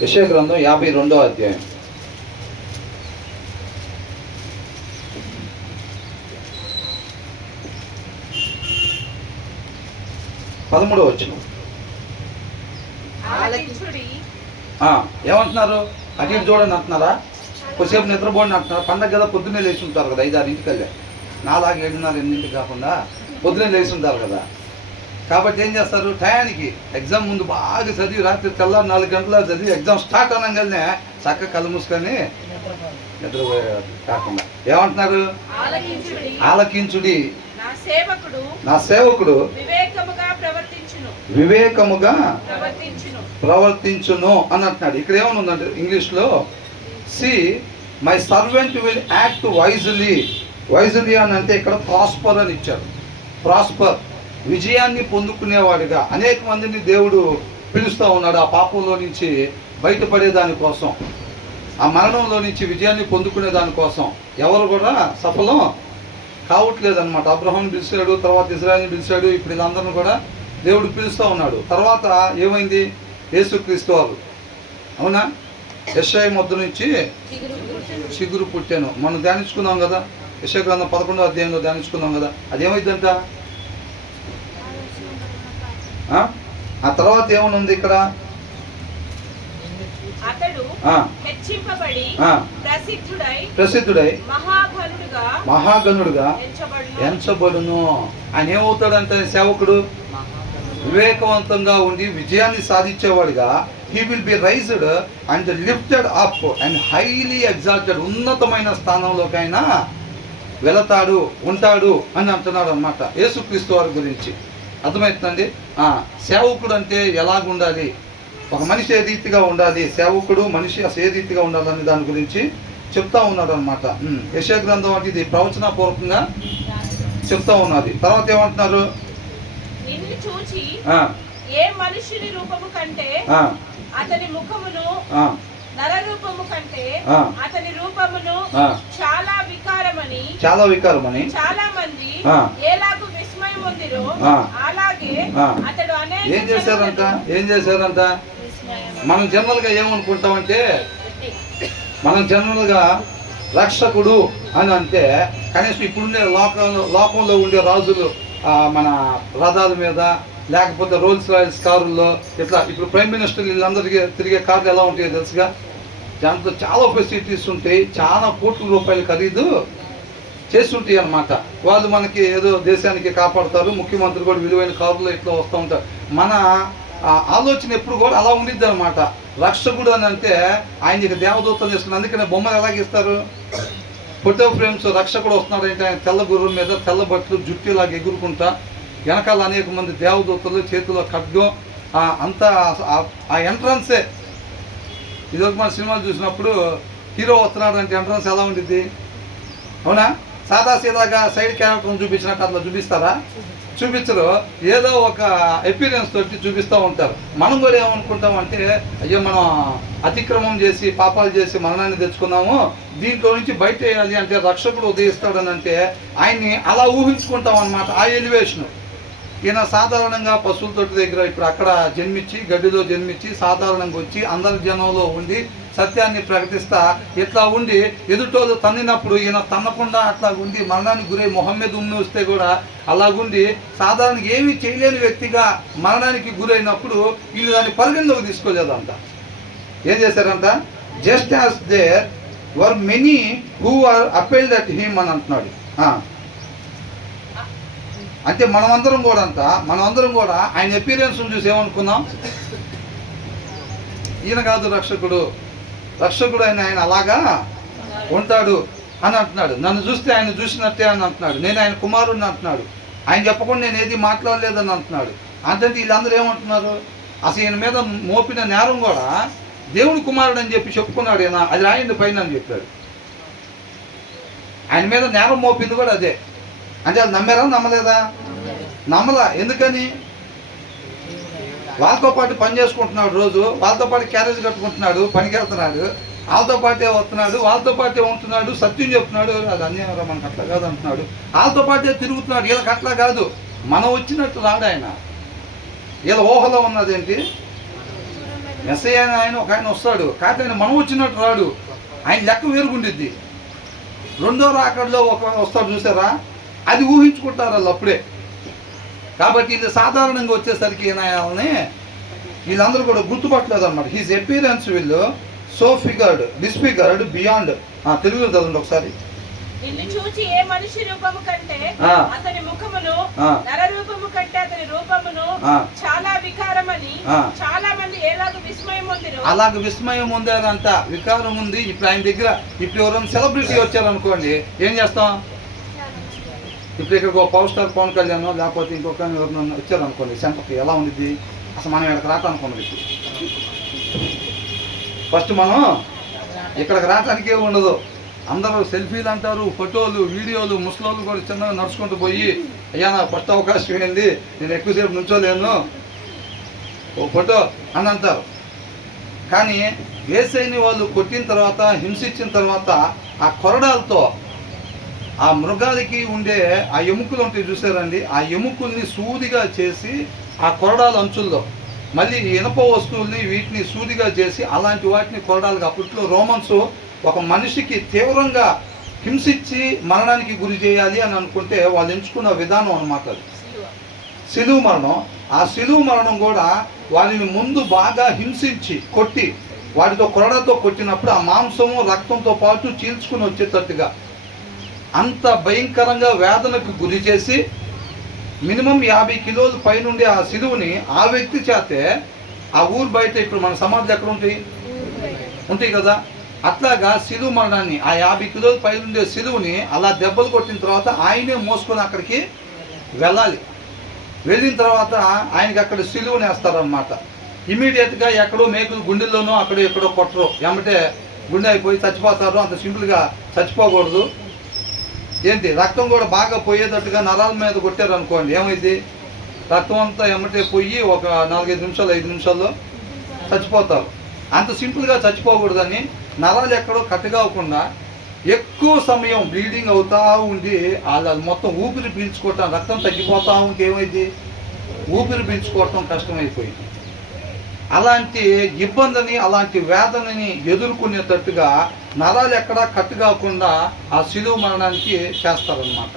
యెషయా గ్రంథం 52వ అధ్యాయం. పదమూడవ వచనం. ఏమంటున్నారు? అటు ఇటు చూడండి అంటున్నారా? కొద్దిసేపు నిద్రపోండి అంటున్నారు. పండగ కదా, పొద్దున్నే లేచి ఉంటారు కదా, 5-6 వెళ్ళే, 4, 7:30, 8 కాకుండా పొద్దున్నే లేచి ఉంటారు కదా. కాబట్టి ఏం చేస్తారు, టయానికి ఎగ్జామ్ ముందు బాగా చదివి రాత్రి తెల్లారి 4 గంటల చదివి ఎగ్జామ్ స్టార్ట్ అనగానే చక్కగా కళ్ళు మూసుకొని నిద్రపోయే కాకుండా ఏమంటున్నారు, ఆలకించుడి నా సేవకుడు వివేకముగా ప్రవర్తించును అని అంటున్నాడు. ఇక్కడ ఏమని ఉందంటే ఇంగ్లీష్లో, see my servant will act wisely అని అంటే ఇక్కడ ప్రాస్పర్ అని ఇచ్చాడు. ప్రాస్పర్, విజయాన్ని పొందుకునేవాడిగా అనేక మందిని దేవుడు పిలుస్తూ ఉన్నాడు. ఆ పాపంలో నుంచి బయటపడే దానికోసం, ఆ మరణంలో నుంచి విజయాన్ని పొందుకునే దానికోసం ఎవరు కూడా సఫలం కావట్లేదన్నమాట. అబ్రహాం పిలిచాడు, తర్వాత ఇజ్రాయెల్ని పిలిచాడు, ఇప్పుడు వీళ్ళందరిని కూడా దేవుడు పిలుస్తూ ఉన్నాడు. తర్వాత ఏమైంది, యేసుక్రీస్తు వారు, అవునా, యెషయా మొద్దు నుంచి చిగురు పుట్టాను మనం ధ్యానించుకున్నాం కదా. యెషయా గ్రంథం 11వ అధ్యాయంలో ధ్యానించుకున్నాం కదా. అదేమైందంట, ఆ తర్వాత ఏమనుంది ఇక్కడ, ప్రసిద్ధుడై మహాగణుడుగా ఎంచబడును. ఆయన ఏమవుతాడంటే సేవకుడు వివేకవంతంగా ఉండి విజయాన్ని సాధించేవాడుగా, he will be raised and lifted up and highly exalted, ఉన్నతమైన స్థానంలోకైనా వెళతాడు, ఉంటాడు అని అంటున్నాడు అన్నమాట యేసుక్రీస్తు వారి గురించి. అర్థమవుతుందండి. సేవకుడు అంటే ఎలాగుండాలి, ఒక మనిషి ఏ రీతిగా ఉండాలి, సేవకుడు మనిషి అసలు ఏ రీతిగా ఉండాలని దాని గురించి చెప్తా ఉన్నాడు అనమాట. యెషయా గ్రంథం అంటే ఇది ప్రవచనపూర్వకంగా చెప్తా ఉన్నది. తర్వాత ఏమంటున్నారు, ఏ మనుషుని రూపము కంటే అతని ముఖమును, నరరూపము కంటే అతని రూపమును చాలా వికారమని చాలా మంది ఎలాగూ విస్మయం పొందిరో అలాగే అతడు ఏం చేశారంట. మనం జనరల్గా ఏమనుకుంటామంటే, మనం జనరల్గా రక్షకుడు అని అంటే కనీసం ఇప్పుడుండే లోకంలో ఉండే రాజులు మన రథాల మీద, లేకపోతే రోల్స్ రాయల్స్ కారుల్లో, ఇట్లా ఇప్పుడు ప్రైమ్ మినిస్టర్ వీళ్ళందరికీ తిరిగే కార్లు ఎలా ఉంటాయో తెలుసుగా. దాంట్లో చాలా ఫెసిలిటీస్ ఉంటాయి, చాలా కోట్ల రూపాయలు ఖరీదు చేస్తుంటాయి అన్నమాట. వాళ్ళు మనకి ఏదో దేశానికి కాపాడుతారు, ముఖ్యమంత్రి కూడా విలువైన కారులో ఇట్లా వస్తూ ఉంటారు. మన ఆలోచన ఎప్పుడు కూడా అలా ఉండిద్ది అనమాట. రక్షకుడు అని అంటే ఆయనకి దేవదూతలు చేసుకుని, అందుకనే బొమ్మలు ఎలాగిస్తారు, ఫోటో ఫ్రేమ్స్. రక్షకుడు వస్తున్నాడు అంటే ఆయన తెల్ల గుర్రం మీద, తెల్ల బట్టలు, జుట్టు ఇలాగ ఎగురుకుంటా, వెనకాల అనేక మంది దేవదూతలు, చేతిలో ఖడ్గం, అంతా ఆ ఎంట్రన్సే. ఇదొక మన సినిమాలు చూసినప్పుడు హీరో వస్తున్నాడు అంటే ఎంట్రన్స్ ఎలా ఉండిద్ది, అవునా, సాదాసీదాగా సైడ్ క్యారెక్టర్ని చూపించినట్టు అట్లా చూపిస్తారా? చూపించరు. ఏదో ఒక ఎపీరియన్స్ తోటి చూపిస్తూ ఉంటారు. మనం కూడా ఏమనుకుంటాం అంటే, అయ్యో మనం అతిక్రమం చేసి పాపాలు చేసి మరణాన్ని తెచ్చుకున్నాము, దీంట్లో నుంచి బయట వేయాలి అంటే రక్షకుడు ఉదయిస్తాడని అంటే ఆయన్ని అలా ఊహించుకుంటాం అన్నమాట. ఆ ఎలివేషన్. ఈయన సాధారణంగా పశువుల తోటి దగ్గర ఇప్పుడు అక్కడ జన్మించి, గడ్డిలో జన్మించి, సాధారణంగా వచ్చి అందరి జనంలో ఉండి సత్యాన్ని ప్రకటిస్తా ఇట్లా ఉండి, ఎదుటోళ్ళు తన్నినప్పుడు ఈయన తన్నకుండా అట్లా ఉండి మరణానికి గురై మొహమ్మద్ ఉమ్మి వస్తే కూడా అలాగుండి సాధారణ ఏమీ చేయలేని వ్యక్తిగా మరణానికి గురైనప్పుడు వీళ్ళు దాన్ని పరిగణలోకి తీసుకోలేదంట. ఏం చేశారంట, just as there were many who are appalled at him అని అంటున్నాడు. అంటే మనమందరం కూడా ఆయన ఎపీరియన్స్ చూసి ఏమనుకున్నాం, ఈయన కాదు రక్షకుడు అయిన ఆయన అలాగా ఉంటాడు అని అంటున్నాడు. నన్ను చూస్తే ఆయన చూసినట్టే అని అంటున్నాడు. నేను ఆయన కుమారుడిని అంటున్నాడు. ఆయన చెప్పకుండా నేను ఏది మాట్లాడలేదని అంటున్నాడు. అంటే వీళ్ళందరూ ఏమంటున్నారు, అసలు ఈయన మీద మోపిన నేరం కూడా దేవుని కుమారుడు అని చెప్పి చెప్పుకున్నాడు ఈయన, అది రాయండి పైన అని చెప్పాడు. ఆయన మీద నేరం మోపింది కూడా అదే. అంటే అది నమ్మారా, నమ్మలేదా? నమ్మలా. ఎందుకని? వాళ్ళతో పాటు పని చేసుకుంటున్నాడు, రోజు వాళ్ళతో పాటు క్యారేజ్ కట్టుకుంటున్నాడు, పనికి వెళ్తున్నాడు, వాళ్ళతో పాటే వస్తున్నాడు, వాళ్ళతో పాటే ఉంటున్నాడు, సత్యం చెప్తున్నాడు. అది అన్యాయం, మనకు అట్లా కాదు అంటున్నాడు. వాళ్ళతో పాటే తిరుగుతున్నాడు. వీళ్ళకి అట్లా కాదు, మనం వచ్చినట్టు రాడు ఆయన. వీళ్ళ ఊహలో ఉన్నదేంటి, మెస్సయ్య అని ఆయన ఒక ఆయన వస్తాడు, కాకపోతే ఆయన మనం వచ్చినట్టు రాడు, ఆయన లెక్క వేరుగుండిద్ది. రెండో రాకడలో ఒక వస్తాడు చూసారా, అది ఊహించుకుంటారు వాళ్ళు అప్పుడే. కాబట్టి ఇది సాధారణంగా వచ్చేసరికి వాళ్ళని వీళ్ళందరూ కూడా గుర్తుపట్టలేదు అన్నమాట. His appearance will so figured disfigured beyond. తెలుగులో చదవండి ఒకసారి. నిన్ను చూచి ఏ మనిషి రూపము కంటే అతని ముఖమును, నర రూపము కంటే అతని రూపమును చాలా వికారమని చాలా మంది ఎలాగ విస్మయం పొందిరు. అలాగ విస్మయం పొందారంట, వికారం ఉంది. ఇప్పుడు ఆయన దగ్గర ఇప్పుడు ఎవరైనా సెలబ్రిటీ వచ్చారనుకోండి, ఏం చేస్తాం? ఇప్పుడు ఇక్కడ ఒక పవర్ స్టార్ పవన్ కళ్యాణ్ లేకపోతే ఇంకొక ఎవరైనా వచ్చారనుకోండి సెంటర్కి, ఎలా ఉంది అసలు? మనం ఇక్కడికి రావటానుకున్నది ఫస్ట్ మనం ఇక్కడికి రావటానికే ఉండదు. అందరూ సెల్ఫీలు అంటారు, ఫోటోలు, వీడియోలు. ముసలోళ్ళు కూడా చిన్నగా నడుచుకుంటూ పోయి, అయ్యా నాకు ఫస్ట్ అవకాశం ఏంది, నేను ఎక్కువసేపు నుంచోలేను, ఓ ఫోటో అని అంటారు. కానీ యేసయ్యని వాళ్ళు కొట్టిన తర్వాత, హింసించిన తర్వాత, ఆ కొరడాలతో ఆ మృగాలకి ఉండే ఆ ఎముకలు ఉంటాయి చూసారండి, ఆ ఎముకల్ని సూదిగా చేసి ఆ కొరడాల అంచుల్లో మళ్ళీ ఇనప వస్తువుల్ని వీటిని సూదిగా చేసి అలాంటి వాటిని కొరడాలుగా, అప్పట్లో రోమన్స్ ఒక మనిషికి తీవ్రంగా హింసించి మరణానికి గురి చేయాలి అని అనుకుంటే వాళ్ళు ఎంచుకున్న విధానం అన్నమాట అది శిలువ మరణం. ఆ శిలువ మరణం కూడా వారిని ముందు బాగా హింసించి కొట్టి, వాటితో కొరడాతో కొట్టినప్పుడు ఆ మాంసము రక్తంతో పాటు చీల్చుకుని వచ్చేటట్టుగా అంత భయంకరంగా వేదనకు గురి చేసి మినిమం 50 కిలోల పైనుండి ఆ శిలువుని ఆ వ్యక్తి చేతే ఆ ఊరు బయట, ఇప్పుడు మన సమాధులు ఎక్కడ ఉంటాయి కదా, అట్లాగా శిలువ మరణాన్ని ఆ 50 కిలోల పైనుండే శిలువుని అలా దెబ్బలు కొట్టిన తర్వాత ఆయనే మోసుకొని అక్కడికి వెళ్ళాలి. వెళ్ళిన తర్వాత ఆయనకి అక్కడ శిలువుని వేస్తారనమాట. ఇమీడియట్గా ఎక్కడో మేకులు గుండెల్లోనో అక్కడో ఎక్కడో కొట్టరు, ఏమంటే గుండె అయిపోయి చచ్చిపోతారు. అంత సింపుల్గా చచ్చిపోకూడదు. ఏంటి, రక్తం కూడా బాగా పోయేటట్టుగా నరాల మీద కొట్టారు అనుకోండి, ఏమైంది, రక్తం అంతా ఎమ్మటే పోయి ఒక 4-5 నిమిషాలు 5 నిమిషాల్లో చచ్చిపోతారు. అంత సింపుల్గా చచ్చిపోకూడదని నరాలు ఎక్కడో కట్టగాకుండా ఎక్కువ సమయం బ్లీడింగ్ అవుతూ ఉండి వాళ్ళు మొత్తం ఊపిరి పీల్చుకోవటం, రక్తం తగ్గిపోతూ ఉంటే ఏమైంది, ఊపిరి పీల్చుకోవటం కష్టమైపోయింది. అలాంటి ఇబ్బందిని, అలాంటి వేదనని ఎదుర్కొనేటట్టుగా నరాలు ఎక్కడా కట్టు కాకుండా ఆ శిలువ మరణానికి చేస్తారనమాట.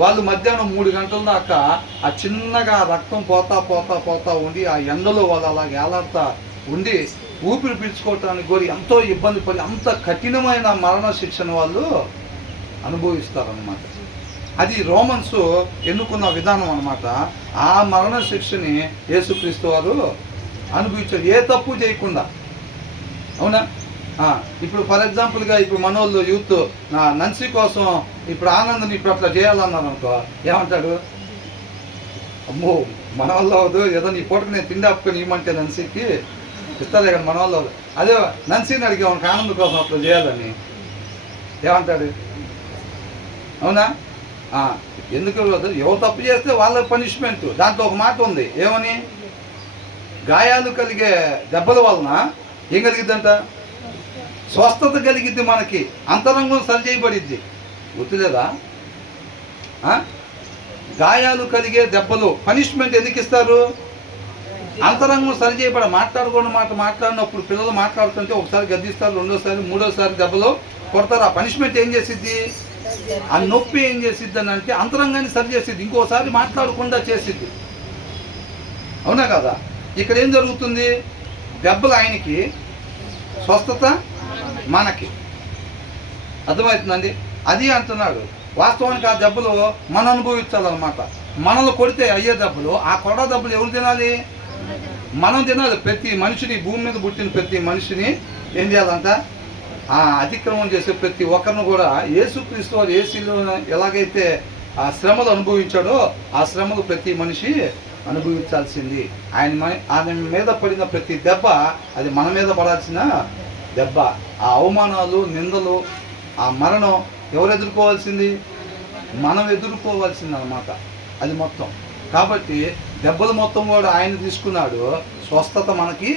వాళ్ళు మధ్యాహ్నం 3 గంటల దాకా ఆ చిన్నగా రక్తం పోతా ఉండి ఆ ఎండలో వాళ్ళు అలా ఏలాడుతా ఉండి ఊపిరి పీల్చుకోవటానికి కూడా ఎంతో ఇబ్బంది పడి అంత కఠినమైన మరణ శిక్షను వాళ్ళు అనుభవిస్తారనమాట. అది రోమన్స్ ఎన్నుకున్న విధానం అనమాట. ఆ మరణ శిక్షని యేసుక్రీస్తు వారు అనుభవించారు, ఏ తప్పు చేయకుండా. అవునా? ఇప్పుడు ఫర్ ఎగ్జాంపుల్గా ఇప్పుడు మనోళ్ళు యూత్ నన్సీ కోసం ఇప్పుడు ఆనందని ఇప్పుడు అట్లా చేయాలన్నారు అనుకో, ఏమంటాడు, అమ్మో మన వల్ల అవ్వదు, ఏదో నీ పూటకు నేను తిండి ఆపుకొని ఇవ్వమంటే నన్సీకి ఇస్తారే కానీ మన వల్ల అవ్వదు. అదే నన్సీని అడిగామనుకో ఆనందం కోసం అట్లా చేయాలని, ఏమంటాడు? అవునా? ఎందుకు ఎవరు తప్పు చేస్తే వాళ్ళ పనిష్మెంట్. దాంట్లో ఒక మాట ఉంది, ఏమని, గాయాలు కలిగే దెబ్బల వలన ఏం కలిగిద్దంట, స్వస్థత కలిగిద్ది, మనకి అంతరంగం సరి చేయబడిద్ది. గుర్తులేదా? గాయాలు కలిగే దెబ్బలు పనిష్మెంట్ ఎందుకు ఇస్తారు? అంతరంగం సరి చేయబడ. మాట్లాడినప్పుడు పిల్లలు మాట్లాడుతుంటే ఒకసారి గద్దిస్తారు, రెండోసారి మూడోసారి దెబ్బలు కొడతారు. ఆ పనిష్మెంట్ ఏం చేసిద్ది, ఆ నొప్పి ఏం చేసిద్ది అని అంటే అంతరంగాన్ని సరి చేసిద్ది, ఇంకోసారి మాట్లాడకుండా చేసిద్ది. అవునా కదా? ఇక్కడ ఏం జరుగుతుంది, దెబ్బలు ఆయనకి, స్వస్థత మనకి. అర్థమవుతుందండి? అది అంటున్నాడు. వాస్తవానికి ఆ దెబ్బలు మనం అనుభవించాలన్నమాట. మనల్ని కొడితే అయ్యే దెబ్బలు, ఆ కొడ దెబ్బలు ఎవరు తినాలి? మనం తినాలి. ప్రతి మనిషిని, భూమి మీద పుట్టిన ప్రతి మనిషిని ఏం చేయాలంట, అతిక్రమం చేసే ప్రతి ఒక్కరిని కూడా యేసుక్రీస్తు వారు ఏసీలో ఎలాగైతే ఆ శ్రమలు అనుభవించాడో ఆ శ్రమలు ప్రతి మనిషి అనుభవించాల్సింది. ఆయన మీద పడిన ప్రతి దెబ్బ అది మన మీద పడాల్సిన దెబ్బ. ఆ అవమానాలు, నిందలు, ఆ మరణం ఎవరు ఎదుర్కోవాల్సింది? మనం ఎదుర్కోవాల్సింది అన్నమాట అది మొత్తం. కాబట్టి దెబ్బలు మొత్తం కూడా ఆయన తీసుకున్నాడు, స్వస్థత మనకి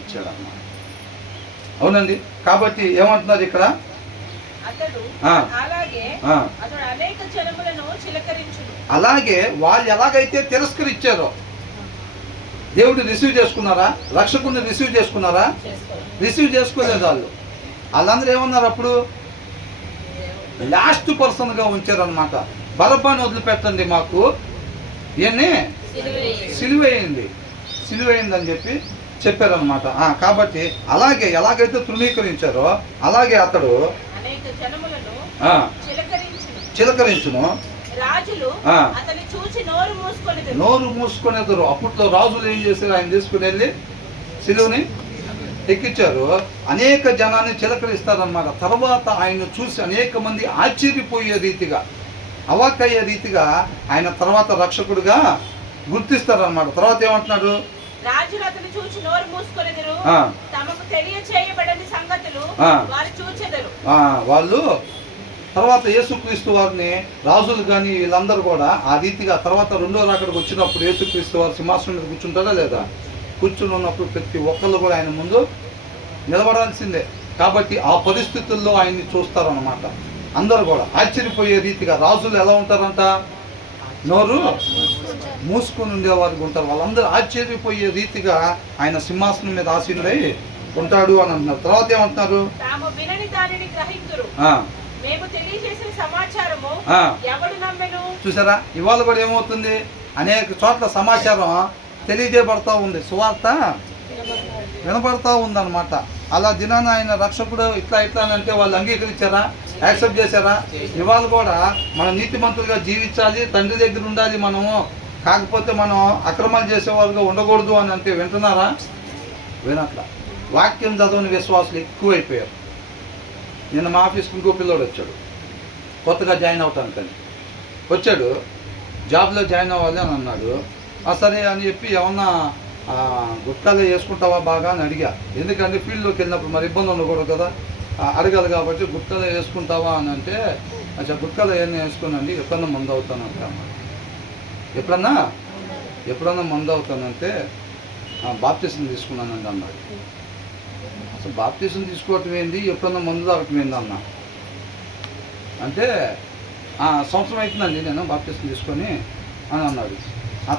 ఇచ్చాడు అన్నమాట. అవునండి? కాబట్టి ఏమంటున్నారు ఇక్కడ, అలాగే వాళ్ళు ఎలాగైతే తిరస్కరించారో దేవుడిని రిసీవ్ చేసుకున్నారా? రక్షకుడిని రిసీవ్ చేసుకున్నారా? రిసీవ్ చేసుకోలేదు. వాళ్ళందరూ ఏమన్నారు అప్పుడు? లాస్ట్ పర్సన్గా ఉంచారనమాట. బరబ్బాని వదిలిపెట్టండి, మాకు ఇవన్నీ సిలువైంది అని చెప్పి చెప్పారనమాట. కాబట్టి అలాగే ఎలాగైతే తృణీకరించారో అలాగే అతడు చిలకరించును. నోరు మూసుకునేదారు. అప్పట్లో రాజులు ఏం చేశారు? ఆయన తీసుకుని వెళ్ళి సిలువని ఎక్కించారు. అనేక జనాన్ని చిలకరిస్తారనమాట. తర్వాత ఆయన చూసి అనేక మంది ఆశ్చర్యపోయే రీతిగా, అవాక్కయ్యే రీతిగా ఆయన తర్వాత రక్షకుడిగా గుర్తిస్తారనమాట. తర్వాత ఏమంటున్నాడు? రాజులు అతను చూచి నోరు మూసుకొనెదరు, తమకు తెలియచేయబడని సంగతులు వారు చూచెదరు. వాళ్ళు తర్వాత యేసుక్రీస్తు వారిని రాజులు కానీ వీళ్ళందరూ కూడా ఆ రీతిగా తర్వాత రెండో రాకడికి వచ్చినప్పుడు యేసుక్రీస్తు వారు సింహాసనం మీద కూర్చుంటారా లేదా? కూర్చుని ఉన్నప్పుడు ప్రతి ఒక్కళ్ళు కూడా ఆయన ముందు నిలబడాల్సిందే. కాబట్టి ఆ పరిస్థితుల్లో ఆయన్ని చూస్తారన్నమాట. అందరూ కూడా ఆశ్చర్యపోయే రీతిగా. రాజులు ఎలా ఉంటారంట? నోరు మూసుకొని ఉండేవారికి ఉంటారు. వాళ్ళందరూ ఆశ్చర్యపోయే రీతిగా ఆయన సింహాసనం మీద ఆసీనుడై ఉంటాడు అని అంటున్నారు. తర్వాత ఏమంటున్నారు? చూసారా, ఇవాళ కూడా ఏమవుతుంది? అనేక చోట్ల సమాచారం తెలియజేయబడతా ఉంది, సువార్త వినపడతా ఉందన్నమాట. అలా దినాన ఆయన రక్షకుడు ఇట్లా అని అంటే వాళ్ళు అంగీకరించారా? యాక్సెప్ట్ చేశారా? ఇవాళ కూడా మనం నీతిమంతులుగా జీవించాలి, తండ్రి దగ్గర ఉండాలి మనము, కాకపోతే మనం అక్రమాలు చేసేవాళ్ళుగా ఉండకూడదు అని అంటే వింటున్నారా? వినట్లా. వాక్యం చదవని విశ్వాసులు ఎక్కువైపోయారు. నిన్న మా ఆఫీస్కి ఇంకో పిల్లోడు వచ్చాడు, కొత్తగా జాయిన్ అవటానికని వచ్చాడు. జాబ్లో జాయిన్ అవ్వాలి అని అన్నాడు. సరే అని చెప్పి ఏమన్నా గుట్కాలే వేసుకుంటావా బాగా అని అడిగా. ఎందుకంటే ఫీల్డ్లోకి వెళ్ళినప్పుడు మరి ఇబ్బంది ఉండకూడదు కదా, అడగాలి కాబట్టి గుట్కాలే వేసుకుంటావా అని అంటే, అచ్చా గుట్కాలు ఏమైనా వేసుకున్నాండి, ఎప్పుడన్నా మందు అవుతానంట. ఎప్పుడన్నా మందు అవుతానంటే బాప్టిజం తీసుకున్నానండి అన్నాడు. అసలు బాప్టిజం తీసుకోవటం ఏంది, ఎప్పుడన్నా మందు తాగటం ఏంది అన్నా అంటే, సంవత్సరం అవుతుందండి నేను బాప్టిజం తీసుకొని అని అన్నాడు.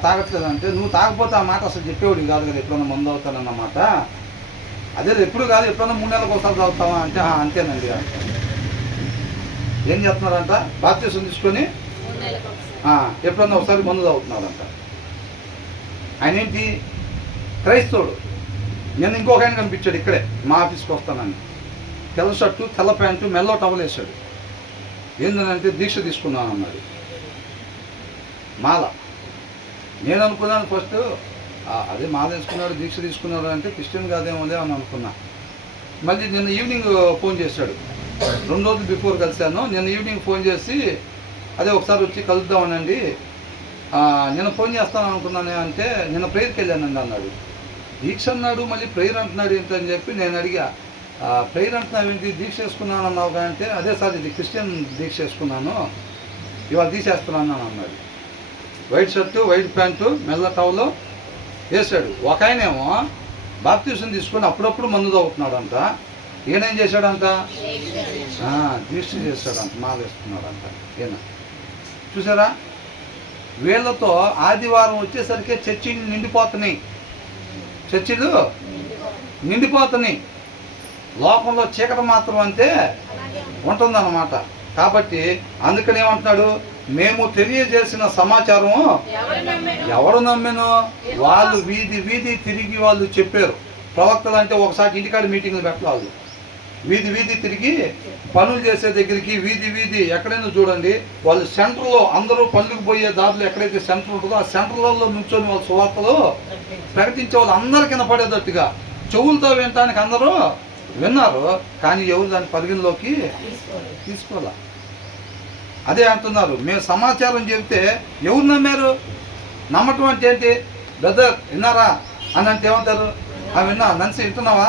తాగట్లేదంటే, నువ్వు తాగకపోతే ఆ మాట అసలు చెప్పేవాడు కాదు కదా, ఎప్పుడన్నా మందు అవుతానన్నమాట. అదే ఎప్పుడు కాదు, ఎప్పుడన్నా 3 నెలలకు ఒకసారి తాగుతావా అంటే అంతేనండి. ఏం చెప్తున్నారంట? బాప్టిజం తీసుకొని ఎప్పుడన్నా ఒకసారి మందు తాగుతున్నారంట. ఆయన ఏంటి? క్రైస్తవుడు. నేను ఇంకొక ఆయన కనిపించాడు ఇక్కడే మా ఆఫీస్కి వస్తానని. తెల్ల షర్టు, తెల్ల ప్యాంటు, మెల్లో టవల్ వేసాడు. ఏంటంటే దీక్ష తీసుకున్నాను అన్నాడు. మాల. నేను అనుకున్నాను ఫస్ట్, అదే మాల వేసుకున్నాడు, దీక్ష తీసుకున్నాడు అంటే క్రిస్టియన్ కాదేమోలే అని అనుకున్నా. మళ్ళీ నిన్న ఈవినింగ్ ఫోన్ చేశాడు. 2 రోజులు బిఫోర్ కలిశాను. నిన్న ఈవినింగ్ ఫోన్ చేసి, అదే ఒకసారి వచ్చి కలుద్దామనండి, నిన్న ఫోన్ చేస్తాను అనుకున్నాను అంటే, నిన్న ప్రేయర్కి వెళ్ళానండి అన్నాడు. దీక్ష అన్నాడు, మళ్ళీ ప్రేయర్ అంటున్నాడు ఏంటని చెప్పి నేను అడిగా. ప్రేయర్ అంటున్నావు ఏంటి, దీక్ష వేసుకున్నాను అన్నావు అంటే, అదే సార్ ఇది క్రిస్టియన్ దీక్ష వేసుకున్నాను, ఇవాళ తీసేస్తున్నాను అని అన్నాడు. వైట్ షర్టు, వైట్ ప్యాంటు, మెల్ల టవలు వేసాడు. ఒక ఆయనేమో బాప్టిజం తీసుకొని అప్పుడప్పుడు మందు తాగుతున్నాడంట. ఈయనేం చేశాడంట? దీక్ష చేశాడంట, మాల వేస్తున్నాడంట ఈయన. చూసారా, వీళ్ళతో ఆదివారం వచ్చేసరికి చర్చిలు నిండిపోతున్నాయి. చర్చిలు నిండిపోతున్నాయి. లోకంలో చీకటి మాత్రం అంతే ఉంటుందన్నమాట. కాబట్టి అందుకని ఏమంటున్నాడు? మేము తెలియజేసిన సమాచారం ఎవరు నమ్మెనో వాళ్ళు వీధి వీధి తిరిగి వాళ్ళు చెప్పారు. ప్రవక్తలు అంటే ఒకసారి ఇంటికాడ మీటింగ్లు పెట్టాలి. వీధి వీధి తిరిగి పనులు చేసే దగ్గరికి వీధి వీధి ఎక్కడైనా చూడండి, వాళ్ళు సెంటర్లో అందరూ పనులకు పోయే దారిలో ఎక్కడైతే సెంటర్ ఉంటుందో ఆ సెంటర్లలో నుంచొని వాళ్ళ సువార్తలు ప్రకటించే వాళ్ళు అందరికీ వినపడేటట్టుగా చెవులతో వినటానికి అందరూ విన్నారు. కానీ ఎవరు దాని పరిగణలోకి తీసుకోవాలా. అదే అంటున్నారు, మేము సమాచారం చెబితే ఎవరు నమ్మారు? నమ్మటం అంటే ఏంటి? బ్రదర్ విన్నారా అని అంటే ఏమంటారు? విన్నా. నన్సి వింటున్నావా?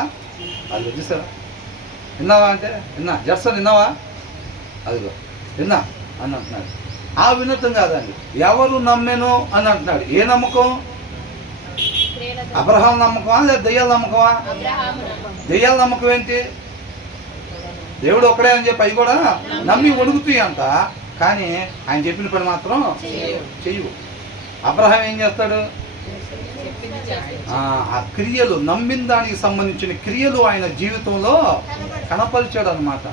అది చూసారా, విన్నావా అంటే విన్నా. జర్సన్ విన్నావా? అదిగో విన్నా అని అంటున్నాడు. ఆ వినటం కాదండి, ఎవరు నమ్మెను అని అంటున్నాడు. ఏ నమ్మకం? అబ్రహాం నమ్మకమా లేదా దెయ్యాల నమ్మకమా? దెయ్యాల నమ్మకం ఏంటి? దేవుడు ఒక్కడే అని చెప్పి అవి కూడా నమ్మి వణుకుతాయి అంట. కానీ ఆయన చెప్పిన పని మాత్రం చెయ్యవు. అబ్రహాం ఏం చేస్తాడు? ఆ క్రియలు, నమ్మిన దానికి సంబంధించిన క్రియలు ఆయన జీవితంలో కనపరిచాడు అనమాట.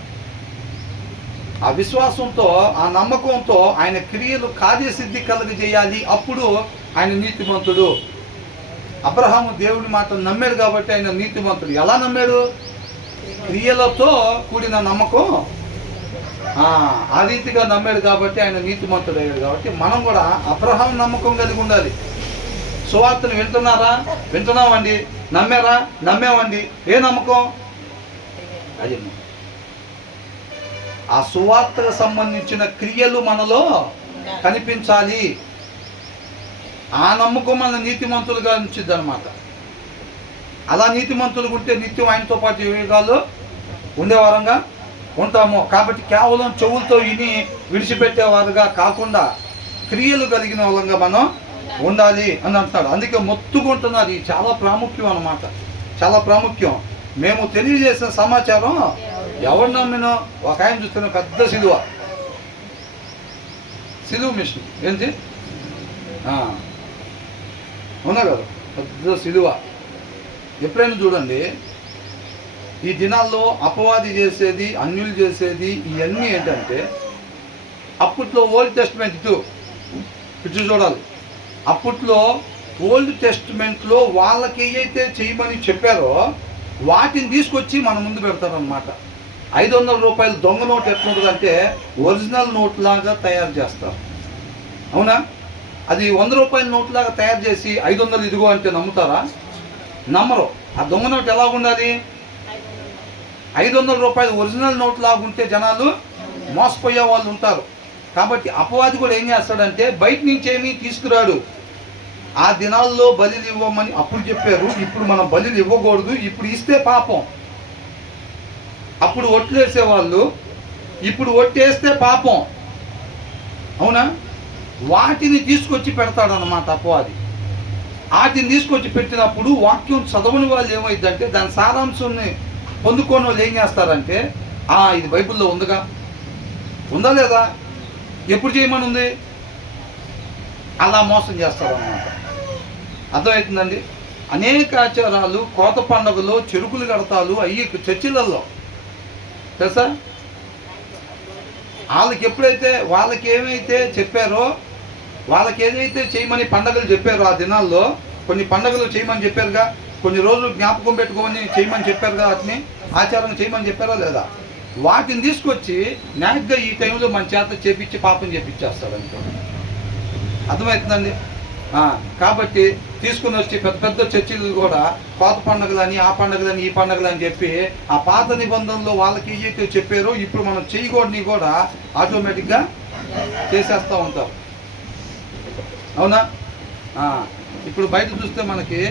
ఆ విశ్వాసంతో, ఆ నమ్మకంతో ఆయన క్రియలు కార్యసిద్ధి కలుగజేయాలి. అప్పుడు ఆయన నీతిమంతుడు. అబ్రహాము దేవుడి మాట నమ్మాడు కాబట్టి ఆయన నీతిమంతుడు. ఎలా నమ్మాడు? క్రియలతో కూడిన నమ్మకం. ఆ రీతిగా నమ్మాడు కాబట్టి ఆయన నీతిమంతుడు అయ్యాడు. కాబట్టి మనం కూడా అబ్రహాం నమ్మకం కలిగి ఉండాలి. సువార్తను వింటున్నారా? వింటున్నామండి. నమ్మారా? నమ్మామండి. ఏ నమ్మకం? అది ఆ సువార్తకు సంబంధించిన క్రియలు మనలో కనిపించాలి. ఆ నమ్మకం మన నీతిమంతులుగా ఉంచిద్ది అనమాట. అలా నీతిమంతులుగా ఉంటే నిత్యం ఆయనతో పాటు యుగాలు ఉండేవారంగా ఉంటాము. కాబట్టి కేవలం చెవులతో విని విడిచిపెట్టేవారుగా కాకుండా క్రియలు కలిగిన వాళ్ళంగా మనం ఉండాలి అని అంటున్నాడు. అందుకే మొత్తుకుంటున్నారు. ఇది చాలా ప్రాముఖ్యం అన్నమాట, చాలా ప్రాముఖ్యం. మేము తెలియజేసిన సమాచారం ఎవరు నమ్మినో, ఒక ఆయన చూస్తున్న పెద్ద సిలువ మిషన్ ఏంటి అవునా కదా, పెద్ద సిలువ. ఎప్పుడైనా చూడండి, ఈ దినాల్లో అపవాది చేసేది, అన్యులు చేసేది ఇవన్నీ ఏంటంటే, అప్పట్లో ఓల్డ్ టెస్ట్మెంట్ ఇటు చూడాలి. అప్పట్లో ఓల్డ్ టెస్ట్మెంట్లో వాళ్ళకి ఏదైతే చేయమని చెప్పారో వాటిని తీసుకొచ్చి మన ముందు పెడతారనమాట. 500 రూపాయలు దొంగ నోట్ ఎట్లుంటుందంటే ఒరిజినల్ నోట్ లాగా తయారు చేస్తారు. అవునా? అది 100 రూపాయల నోట్ లాగా తయారు చేసి 500 ఇదిగో అంటే నమ్ముతారా? నమ్మరు. ఆ దొంగ నోట్ ఎలా ఉండాలి? 500 రూపాయలు ఒరిజినల్ నోట్ లాగా ఉంటే జనాలు మోసపోయే వాళ్ళు ఉంటారు. కాబట్టి అపవాది కూడా ఏం చేస్తాడంటే బయట నుంచి ఏమీ తీసుకురాడు. ఆ దినాల్లో బలిలు ఇవ్వమని అప్పుడు చెప్పారు, ఇప్పుడు మనం బలిలు ఇవ్వకూడదు, ఇప్పుడు ఇస్తే పాపం. అప్పుడు ఒట్లు వేసేవాళ్ళు, ఇప్పుడు ఒట్టేస్తే పాపం. అవునా? వాటిని తీసుకొచ్చి పెడతాడు అన్నమాట అపవాది. వాటిని తీసుకొచ్చి పెట్టినప్పుడు వాక్యం చదవని వాళ్ళు ఏమైందంటే దాని సారాంశాన్ని పొందుకోని వాళ్ళు ఏం చేస్తారంటే, ఇది బైబిల్లో ఉందిగా, ఉందా లేదా, ఎప్పుడు చేయమని ఉంది, అలా మోసం చేస్తారు అన్నమాట. అర్థమవుతుందండి? అనేక ఆచారాలు, కోత పండుగలు, చెరుకులు కడతాలు అయ్యి చర్చిలలో తెలుసా? వాళ్ళకి ఏమైతే చెప్పారో, వాళ్ళకి ఏదైతే చేయమని పండుగలు చెప్పారో ఆ దినాల్లో కొన్ని పండుగలు చేయమని చెప్పారుగా, కొన్ని రోజులు జ్ఞాపకం పెట్టుకొని చేయమని చెప్పారుగా, వాటిని ఆచారం చేయమని చెప్పారా లేదా, వాటిని తీసుకొచ్చి న్యాక్గా ఈ టైంలో మన చేత చేపించి పాపం చేపించేస్తాడు అనుకో. అర్థమవుతుందండి? కాబట్టి తీసుకుని వచ్చి పెద్ద పెద్ద చర్చిలు కూడా పాత పండుగలని, ఆ పండుగలని, ఈ పండుగలని చెప్పి ఆ పాత నిబంధనలు వాళ్ళకి ఏదైతే చెప్పారో ఇప్పుడు మనం చేయకూడని కూడా ఆటోమేటిక్గా చేసేస్తూ ఉంటారు. అవునా? ఇప్పుడు బయట చూస్తే మనకి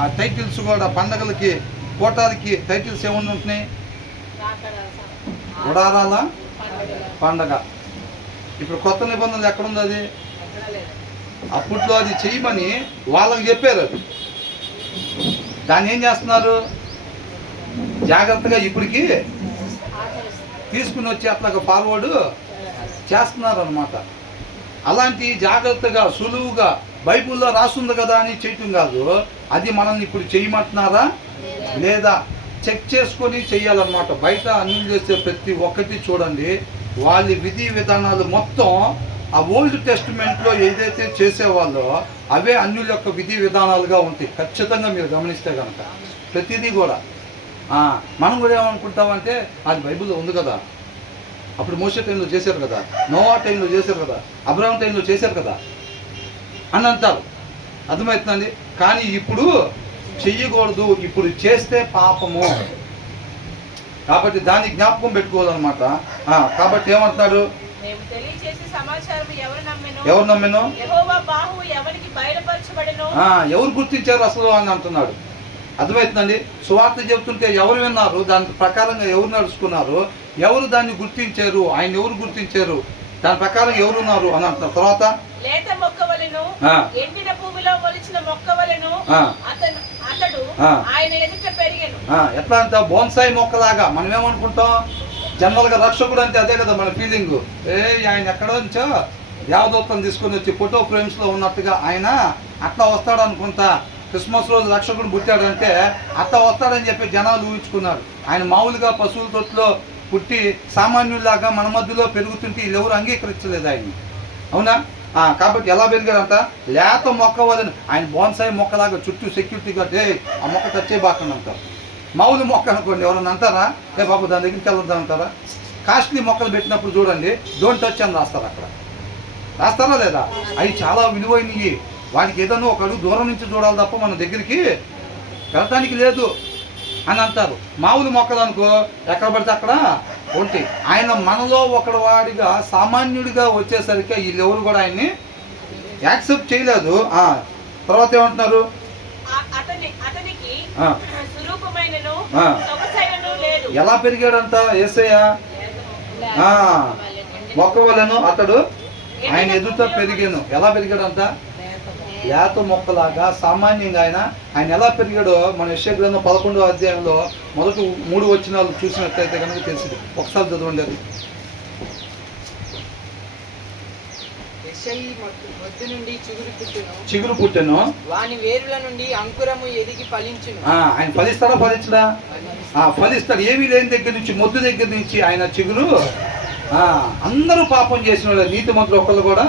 ఆ టైటిల్స్ కూడా పండగలకి, కోటాలకి టైటిల్స్ ఏమన్నా ఉంటున్నాయి? గుడారాల పండగ. ఇప్పుడు కొత్త నిబంధనలు ఎక్కడుంది అది? అప్పట్లో అది చేయమని వాళ్ళకి చెప్పారు. అది దాన్ని ఏం చేస్తున్నారు? జాగ్రత్తగా ఇప్పటికి తీసుకుని వచ్చి అట్లాగా ఫార్వర్డ్ చేస్తున్నారు అనమాట. అలాంటి జాగ్రత్తగా సులువుగా బైబిల్లో రాస్తుంది కదా అని చేయటం కాదు, అది మనల్ని ఇప్పుడు చేయమంటున్నారా లేదా చెక్ చేసుకొని చెయ్యాలన్నమాట. బయట అన్ని చేసే ప్రతి ఒక్కటి చూడండి, వాళ్ళ విధి విధానాలు మొత్తం ఆ ఓల్డ్ టెస్ట్మెంట్లో ఏదైతే చేసేవాళ్ళో అవే అన్యుల యొక్క విధి విధానాలుగా ఉంటాయి. ఖచ్చితంగా మీరు గమనిస్తే కనుక ప్రతిదీ కూడా మనం కూడా ఏమనుకుంటామంటే అది బైబిల్లో ఉంది కదా, అప్పుడు మోసే టైంలో చేశారు కదా, నోవా టైంలో చేశారు కదా, అబ్రహాం టైంలో చేశారు కదా అని అంటారు. అర్థమవుతుందండి? కానీ ఇప్పుడు చెయ్యకూడదు, ఇప్పుడు చేస్తే పాపము. కాబట్టి దాన్ని జ్ఞాపకం పెట్టుకోవాలన్నమాట. కాబట్టి ఏమంటున్నాడు? ఎవరు నమ్మెను? ఎవరు గుర్తించారు అసలు అని అంటున్నాడు. అర్థమవుతుందండి? సువార్త చెబుతుంటే ఎవరు విన్నారు, దాని ప్రకారంగా ఎవరు నడుచుకున్నారు, ఎవరు దాన్ని గుర్తించారు, ఆయన ఎవరు గుర్తించారు, దాని ప్రకారం ఎవరున్నారు అని అంటున్నారు. తర్వాత లేత మొక్కవలెను, ఎండిన భూమిలో మొలిచిన మొక్కవలెను అతడు ఆయన ఎదుట పెరిగెను. ఎట్లా అంటే బోన్సాయి మొక్కలాగా. మనం ఏమనుకుంటాం జనరల్గా రక్షకుడు అంటే అదే కదా మన ఫీలింగ్. ఆయన ఎక్కడో నుంచో దేవదూతను తీసుకొని వచ్చి ఫోటో ఫ్రేమ్స్లో ఉన్నట్టుగా ఆయన అట్లా వస్తాడు అనుకుంటా క్రిస్మస్ రోజు రక్షకుడు పుట్టాడంటే అత్త వస్తాడని చెప్పి జనాలు ఊహించుకున్నారు. ఆయన మామూలుగా పశువుల తొట్టులో పుట్టి సామాన్యుల్లాగా మన మధ్యలో పెరుగుతుంటే వీళ్ళెవరు అంగీకరించలేదు ఆయన్ని. అవునా? కాబట్టి ఎలా పెరిగాడంట? లేత మొక్క వలని ఆయన బోన్సాయి మొక్కలాగా చుట్టూ సెక్యూరిటీ కట్టే ఆ మొక్క టచ్ బాకుండా అంటారు. మామూలు మొక్క అనుకోండి, ఎవరన్నా అంటారా ఏ బాబు దాని దగ్గరికి వెళ్ళొద్దాం అంటారా? కాస్ట్లీ మొక్కలు పెట్టినప్పుడు చూడండి డోంట్ టచ్ అని రాస్తారు. అక్కడ రాస్తారా లేదా? అవి చాలా విలువైనవి. వాటికి ఏదన్నా ఒక అడుగు దూరం నుంచి చూడాలి తప్ప మన దగ్గరికి వెళ్ళటానికి లేదు అని అంటారు. మామూలు మొక్కలు అనుకో ఎక్కడ పడితే అక్కడ ఉంటాయి. ఆయన మనలో ఒకడు వాడిగా సామాన్యుడిగా వచ్చేసరికి వీళ్ళెవరు కూడా ఆయన్ని యాక్సెప్ట్ చేయలేదు. తర్వాత ఏమంటున్నారు? ఎలా పెరిగాడంట యేసయ్య? మొక్క వలెను అతడు ఆయన ఎదుట పెరిగాను. ఎలా పెరిగాడంట? లేత మొక్కలాగా సామాన్యంగా ఆయన ఎలా పెరిగాడో మన యెషయా గ్రంథం 11వ అధ్యాయంలో మొదటి 3 వచనాలు చూసినట్లయితే కనుక తెలిసింది. ఒకసారి చదవండి. అది చిగురు పుట్టెను, వాని వేరుల నుండి అంకురము ఎదిగి ఫలించును. ఆయన ఫలిస్తాడా? ఫలించడా? ఫలిస్తాడు. ఏమీ లేని దగ్గర నుంచి, మొద్దు దగ్గర నుంచి ఆయన చిగురు. అందరూ పాపం చేసిన వాళ్ళు, నీతి మంత్రులు ఒకళ్ళు కూడా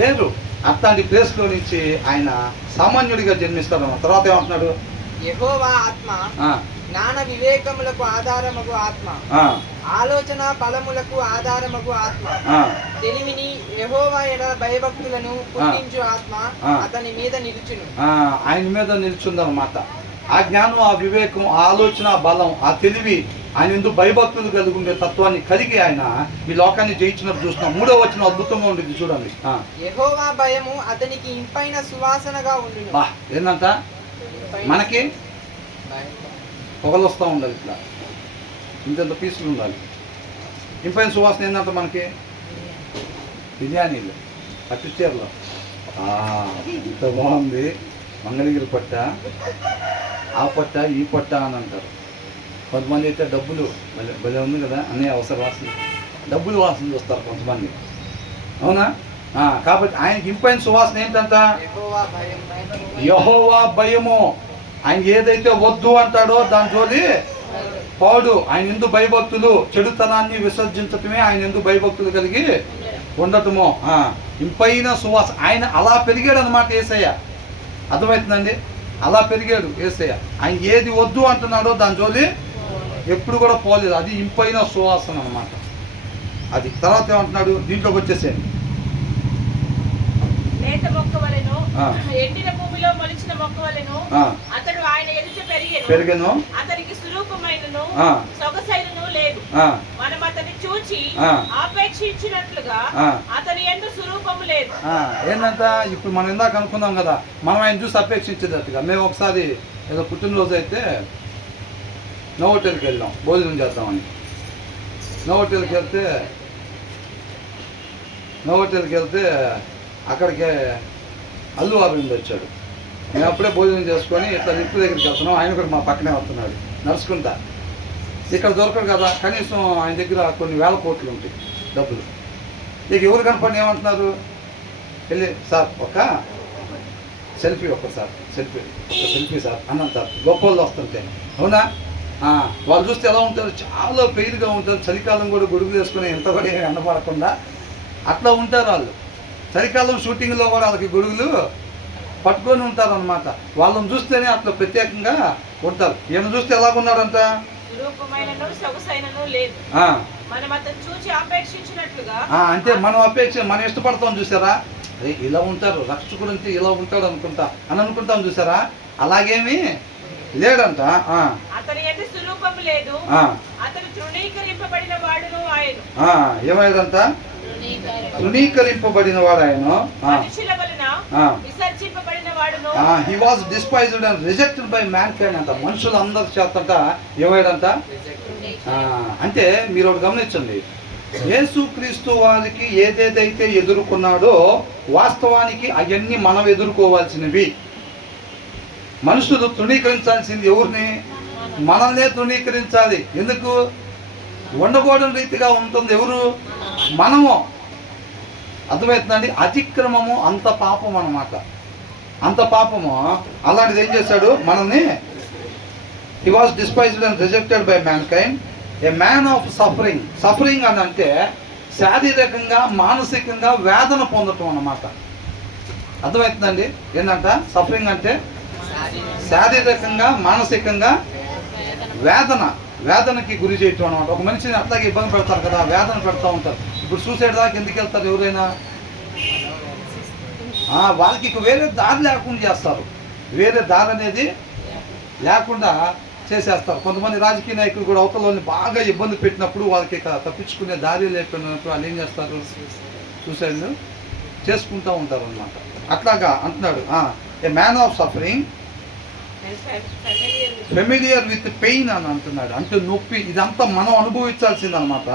లేరు. అట్లాంటి ప్లేస్లో నుంచి ఆయన సామాన్యుడిగా జన్మిస్తాడు. తర్వాత ఏమంటున్నాడు? యెహోవా ఆత్మ జ్ఞాన వివేకములకు ఆధారమగు ఆత్మ, ఆలోచన ఫలములకు ఆధారమగు ఆత్మ, తెలివిని యెహోవా ఎడల భయభక్తులను పుట్టించు ఆత్మ అతని మీద నిలుచును. ఆయన మీద నిలుచుందన్నమాట. ఆ జ్ఞానం, ఆ వివేకం, ఆ ఆలోచన, బలం, ఆ తెలివి, ఆయన ఎందుకు భయభక్తులు కలిగి ఉండే తత్వాన్ని కలిగి ఆయన ఈ లోకాన్ని జయించినట్టు చూస్తున్నాం. 3వ వచనం అద్భుతంగా ఉండేది చూడండి. యెహోవా భయము అతనికి ఇంపైన సువాసనగా ఉండును. ఏంటంట? మనకి పొగలు వస్తూ ఉండాలి, ఇట్లా ఇంత పీసులు ఉండాలి. ఇంపైన సువాసన ఏంటంట మనకి? బిర్యానీలు, పట్టుచీరలు. ఇంత బాగుంది. మంగళగిరి పట్ట, ఆ పట్ట, ఈ పట్ట అని అంటారు. కొంతమంది అయితే డబ్బులు భలే ఉంది కదా అనే అవసర వాసన, డబ్బులు వాసన చూస్తారు కొంతమంది. అవునా? కాబట్టి ఆయనకి ఇంపైన సువాసన ఏంటంట? యెహోవా భయము. ఆయన ఏదైతే వద్దు అంటాడో దాని జోలి పాడు. ఆయన ఎందుకు భయభక్తులు, చెడుతనాన్ని విసర్జించటమే ఆయన ఎందుకు భయభక్తులు కలిగి ఉండటము. ఇంపైన సువాసన. ఆయన అలా పెరిగాడు అన్నమాట యేసయ్య. అర్థమవుతుందండి? అలా పెరిగాడు యేసయ్య. ఆయన ఏది వద్దు అంటున్నాడో దాని జోలి ఎప్పుడు కూడా పోలేదు. అది ఇంపైన సువాసన అన్నమాట. అది తర్వాత ఏమంటున్నాడు? దీంట్లోకి వచ్చేసేయండి. లేత మొక్క వలెను, ఎండిన భూమిలో మొలిచిన మొక్క వలెను అతడు ఆయన ఎదుట పెరిగెను. అతనికి స్వరూపమైనను సొగసైనను లేదు. మనం అతన్ని చూచి ఆపేక్షించినట్లుగా అతని యందు స్వరూపము లేదు. ఏంటంట? ఇప్పుడు మనం ఇందాక అనుకున్నాం కదా, మనం ఆయన చూసి అపేక్షించేటట్టుగా. మేము ఒకసారి ఏదో పుట్టినరోజు అయితే నోవోటెల్కి వెళ్ళాం భోజనం చేద్దామని. నోవోటెల్కి వెళ్తే అక్కడికి అల్లు అరవింద్ వచ్చాడు. మేము అప్పుడే భోజనం చేసుకొని ఇట్లా లిఫ్ట్ దగ్గరికి వెళ్తున్నాం. ఆయన కూడా మా పక్కనే వస్తున్నాడు నడుచుకుంటా. ఇక్కడ దొరకడు కదా, కనీసం ఆయన దగ్గర కొన్ని వేల కోట్లు ఉంటాయి డబ్బులు. ఇక ఎవరు కనపడి ఏమంటున్నారు? వెళ్ళి సార్ ఒక సెల్ఫీ, ఒక్కసారి సెల్ఫీ సార్ అని అంటారు. గొప్ప వాళ్ళు వస్తుంటే. అవునా? వాళ్ళు చూస్తే ఎలా ఉంటారు? చాలా పెయిర్గా ఉంటారు. చలికాలం కూడా గొడుగులు వేసుకుని ఎంత కూడా ఎండపడకుండా అట్లా ఉంటారు వాళ్ళు. చలికాలం షూటింగ్లో కూడా వాళ్ళకి గొడుగులు పట్టుకొని ఉంటారు అనమాట. వాళ్ళని చూస్తేనే అట్లా ప్రత్యేకంగా ఉంటారు. ఈయన చూస్తే ఎలాగున్నాడంట? అంటే మనం మనం ఇష్టపడతాం చూసారా? ఇలా ఉంటారు, రక్షకుడు అంటే ఇలా ఉంటాడు అనుకుంటా అని అనుకుంటాం చూసారా? అలాగేమీ లేడంట. ఏమయ్యాడంట? తృణీకరింపబడిన వాడు ఆయన. He was despised and rejected by mankind అంట. మనుషులందరి చేతంట ఏమయ్యాడంట? అంటే మీరు ఒకటి గమనించండి, యేసుక్రీస్తు వారికి ఏదేదైతే ఎదుర్కొన్నాడో వాస్తవానికి అవన్నీ మనం ఎదుర్కోవాల్సినవి. మనుషులు తృణీకరించాల్సింది ఎవరిని? మనల్నే తృణీకరించాలి. ఎందుకు? ఉండకూడని రీతిగా ఉంటుంది ఎవరు? మనము. అర్థమవుతుందండి? అతిక్రమము అంత పాపం అన్నమాట. అంత పాపము. అలాంటిది ఏం చేశాడు మనల్ని, he was despised and rejected by man kind, A man of suffering. Suffering అని అంటే శారీరకంగా మానసికంగా వేదన పొందటం అన్నమాట. అర్థమవుతుందండి ఏంటంట సఫరింగ్ అంటే? శారీరకంగా మానసికంగా వేదనకి గురి చేయటం అనమాట. ఒక మనిషిని అట్లాగే ఇబ్బంది పెడతారు కదా, వేదన పెడతా ఉంటారు. ఇప్పుడు సూసైడ్ దాకా ఎందుకు వెళ్తారు ఎవరైనా? వాళ్ళకి ఇక వేరే దారి లేకుండా చేస్తారు, వేరే దారి అనేది లేకుండా చేసేస్తారు. కొంతమంది రాజకీయ నాయకులు కూడా అవతలని బాగా ఇబ్బంది పెట్టినప్పుడు వాళ్ళకి ఇక తప్పించుకునే దారి లేకపోయినప్పుడు వాళ్ళు ఏం చేస్తారు, సూసైడ్ చేసుకుంటూ ఉంటారు అన్నమాట. అట్లాగా అంటున్నాడు, ఏ man of suffering, familiar with pain అని అంటున్నాడు. అంటే నొప్పి, ఇదంతా మనం అనుభవించాల్సింది అనమాట.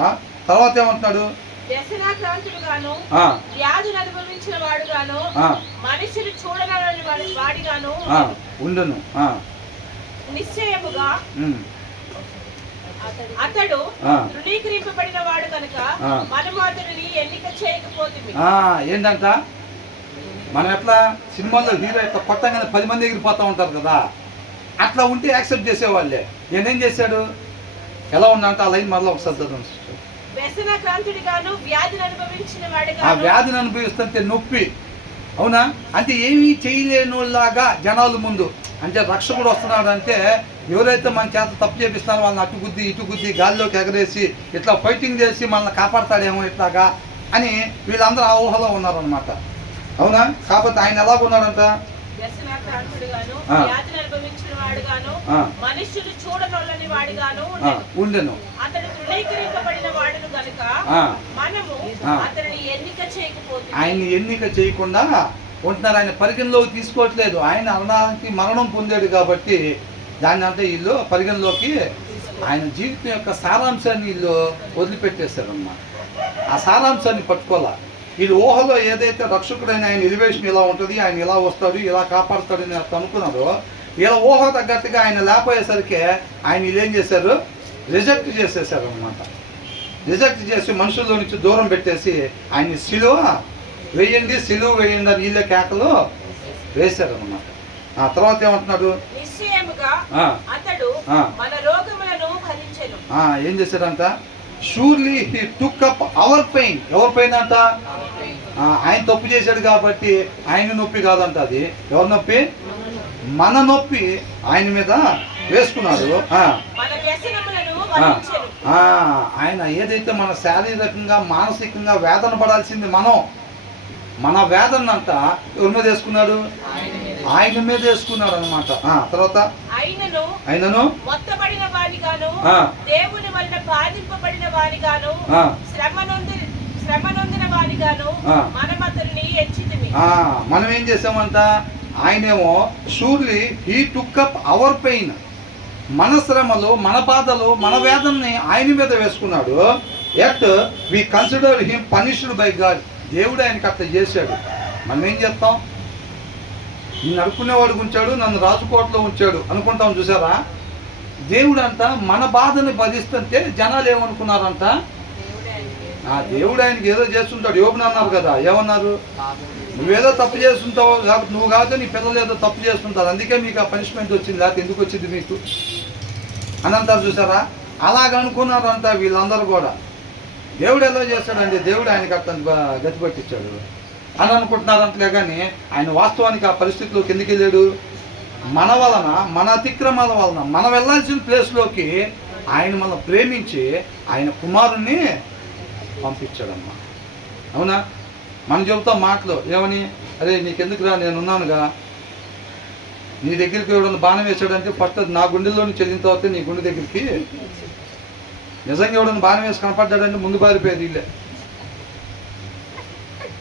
తర్వాత ఏమంటున్నాడు, వ్యసనాక్రాంతుడుగాను, వ్యాధులు అనుభవించిన వాడుగాను, మనుషులు చూడనని వాడిగాను ఉండును. నిశ్చయముగా అతడు తృణీకరింపబడిన వాడు కనుక మనము అతడిని ఎన్నిక చేయకపోతుంది. ఏంటంట, మనం ఎట్లా సినిమాల్లో హీరో ఎట్లా కొట్టగానే 10 మంది ఎగిరిపోతూ ఉంటారు కదా, అట్లా ఉంటే యాక్సెప్ట్ చేసేవాళ్ళే. నేనేం చేశాడు, ఎలా ఉందంటే ఆ లైన్ మరలా ఒకసారి చదవండి. వ్యసనాక్రాంతుడిగాను, వ్యాధిని అనుభవించిన వాడుగా. ఆ వ్యాధిని అనుభవిస్తుంటే నొప్పి, అవునా? అంటే ఏమీ చేయలేనులాగా జనాలు ముందు. అంటే రక్షకుడు వస్తున్నాడు అంటే ఎవరైతే మన చేత తప్పు చేపిస్తారో వాళ్ళని అటు గుద్ది ఇటు గుద్ది గాల్లోకి ఎగరేసి ఇట్లా ఫైటింగ్ చేసి మనల్ని కాపాడతాడేమో ఇట్లాగా అని వీళ్ళందరూ ఆ ఊహలో ఉన్నారనమాట. అవునా? కాకపోతే ఆయన ఎలాగున్నాడంట, మనుషులు చూడనొల్లని వాడిగాను ఉండెను. అతడు తృణీకరింపబడిన వాడును గనుక మనము అతనిని ఎన్నిక చేయకపోతే. ఆయన ఎన్నిక చేయకుండా ఉంటున్నారు, ఆయన పరిగణలోకి తీసుకోవట్లేదు. ఆయన అరణానికి మరణం పొందాడు కాబట్టి దాన్ని అంటే వీళ్ళు పరిగణలోకి ఆయన జీవితం యొక్క సారాంశాన్ని వీళ్ళు వదిలిపెట్టేశారు అన్నమాట. ఆ సారాంశాన్ని పట్టుకోవాలా. వీళ్ళు ఊహలో ఏదైతే రక్షకుడైన ఆయన ఎలివేషన్ ఇలా ఉంటుంది, ఆయన ఇలా వస్తాడు, ఇలా కాపాడుతాడు అని అనుకున్నారో, ఇలా ఊహ తగ్గట్టుగా ఆయన లేకపోయేసరికి ఆయన వీళ్ళు ఏం చేశారు, రిజెక్ట్ చేసేసారు అనమాట. రిజెక్ట్ చేసి మనుషుల్లో నుంచి దూరం పెట్టేసి ఆయన సిలువ వేయండి అని వీళ్ళ కేకలు వేశారు అనమాట. ఆ తర్వాత ఏమంటున్నాడు, ఏం చేశాడంట, surely he took up our pain. ఎవరి పెయిన్ అంట, ఆయన తప్పు చేశాడు కాబట్టి ఆయన నొప్పి కాదంట, అది ఎవరి నొప్పి, మన నొప్పి ఆయన మీద వేసుకున్నాడు. ఆయన ఏదైతే మన శారీరకంగా మానసికంగా వేదన పడాల్సింది మన వేదన అంట ఎవరి మీద వేసుకున్నాడు, ఆయన మీద వేసుకున్నాడు అనమాట. తర్వాత ఆయనను మొత్తబడిన వారిగాను, దేవుని వలన బాధింపబడిన వారిగాను, శ్రమనొందిన వారిగాను మనం అతనిని ఎంచితిమి. మనం ఏం చేసామంట, ఆయనేమో surely he took up our pain, మన శ్రమలు మన బాధలు మన వేదనని ఆయన మీద వేసుకున్నాడు. Yet we consider him punished by God. దేవుడు ఆయనకి అట్లా చేశాడు. మనం ఏం చేస్తాం, నిన్ను అడుక్కునేవాడికి ఉంచాడు, నన్ను రాజుకోటలో ఉంచాడు అనుకుంటాం చూసారా. దేవుడు అంట మన బాధని భరిస్తుంటే జనాలు ఏమనుకున్నారంట, దేవుడు ఆయనకి ఏదో చేస్తుంటాడు. యోబుని అన్నారు కదా, ఏమన్నారు, నువ్వేదో తప్పు చేస్తుంటావు కాబట్టి నువ్వు కాదు నీ పిల్లలు ఏదో తప్పు చేస్తుంటారు, అందుకే మీకు ఆ పనిష్మెంట్ వచ్చింది, లేకపోతే ఎందుకు వచ్చింది మీకు అని అంటారు చూసారా. అలాగనుకున్నారంట వీళ్ళందరూ కూడా. దేవుడు ఎలా చేస్తాడండి, దేవుడు ఆయనకి అతను గతి పట్టించాడు అని అనుకుంటున్నారంటలే కానీ ఆయన వాస్తవానికి ఆ పరిస్థితిలోకి ఎందుకు వెళ్ళాడు, మన వలన మన అతిక్రమాల వలన మనం వెళ్ళాల్సిన ప్లేస్లోకి ఆయన మనం ప్రేమించి ఆయన కుమారుణ్ణి పంపించాడమ్మా. అవునా? మనం చెబుతాం మాటలు ఏమని, అరే నీకెందుకురా నేనున్నానుగా, నీ దగ్గరికి ఎవడన్నా బాణం వేసాడంటే ఫస్ట్ నా గుండెల్లో నుంచి వెళ్ళిన తర్వాత నీ గుండె దగ్గరికి నిజంగా ఎవడన్నా బాణం వేసి కనపడ్డాడంటే ముందు బారిపోయేది ఇల్లే.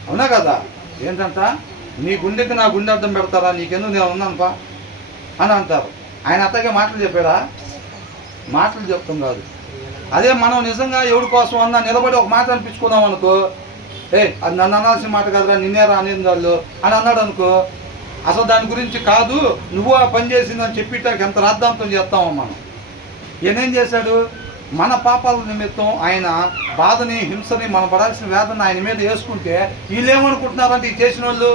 అవునా కదా? ఏంటంట, నీ గుండెకి నా గుండె అర్థం పెడతారా, నీకెందుకు నేను ఉన్నానుపా అని అంటారు. ఆయన అత్తగా మాటలు చెప్పాడా, మాటలు చెప్తాం కాదు. అదే మనం నిజంగా ఎవరి కోసం అన్నా నిలబడి ఒక మాట అనిపించుకున్నాం అనుకో, అది నన్ను అనాల్సిన మాట కాదురా, నిన్నేరా అనేది వాళ్ళు అని అన్నాడు అనుకో, అసలు దాని గురించి కాదు నువ్వు ఆ పని చేసిందని చెప్పిటానికి ఎంత రాద్ధాంతం చేస్తామో మనం. ఈయనేం చేశాడు, మన పాపాల నిమిత్తం ఆయన బాధని హింసని మనం పడాల్సిన వేదన ఆయన మీద వేసుకుంటే వీళ్ళు ఏమనుకుంటున్నారంటే ఈ చేసిన వాళ్ళు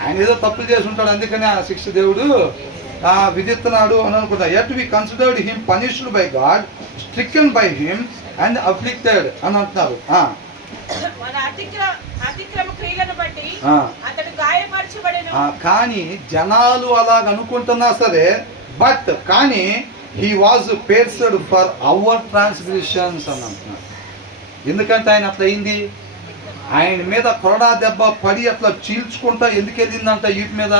ఆయన ఏదో తప్పులు చేసి ఉంటాడు, అందుకని ఆ శిక్ష దేవుడు విధిస్తున్నాడు అని అనుకుంటా. Yet we considered him punished by God, stricken by him and afflicted అని అంటున్నారు. కానీ జనాలు అలాగ అనుకుంటున్నా సరే, బట్ కానీ he was pierced for our transgressions అని అంటున్నారు. ఎందుకంటే ఆయన అట్లా అయింది, ఆయన మీద కొరడా దెబ్బ పడి అట్లా చీల్చుకుంటా ఎందుకు వెళ్ళిందంట వీటి మీద,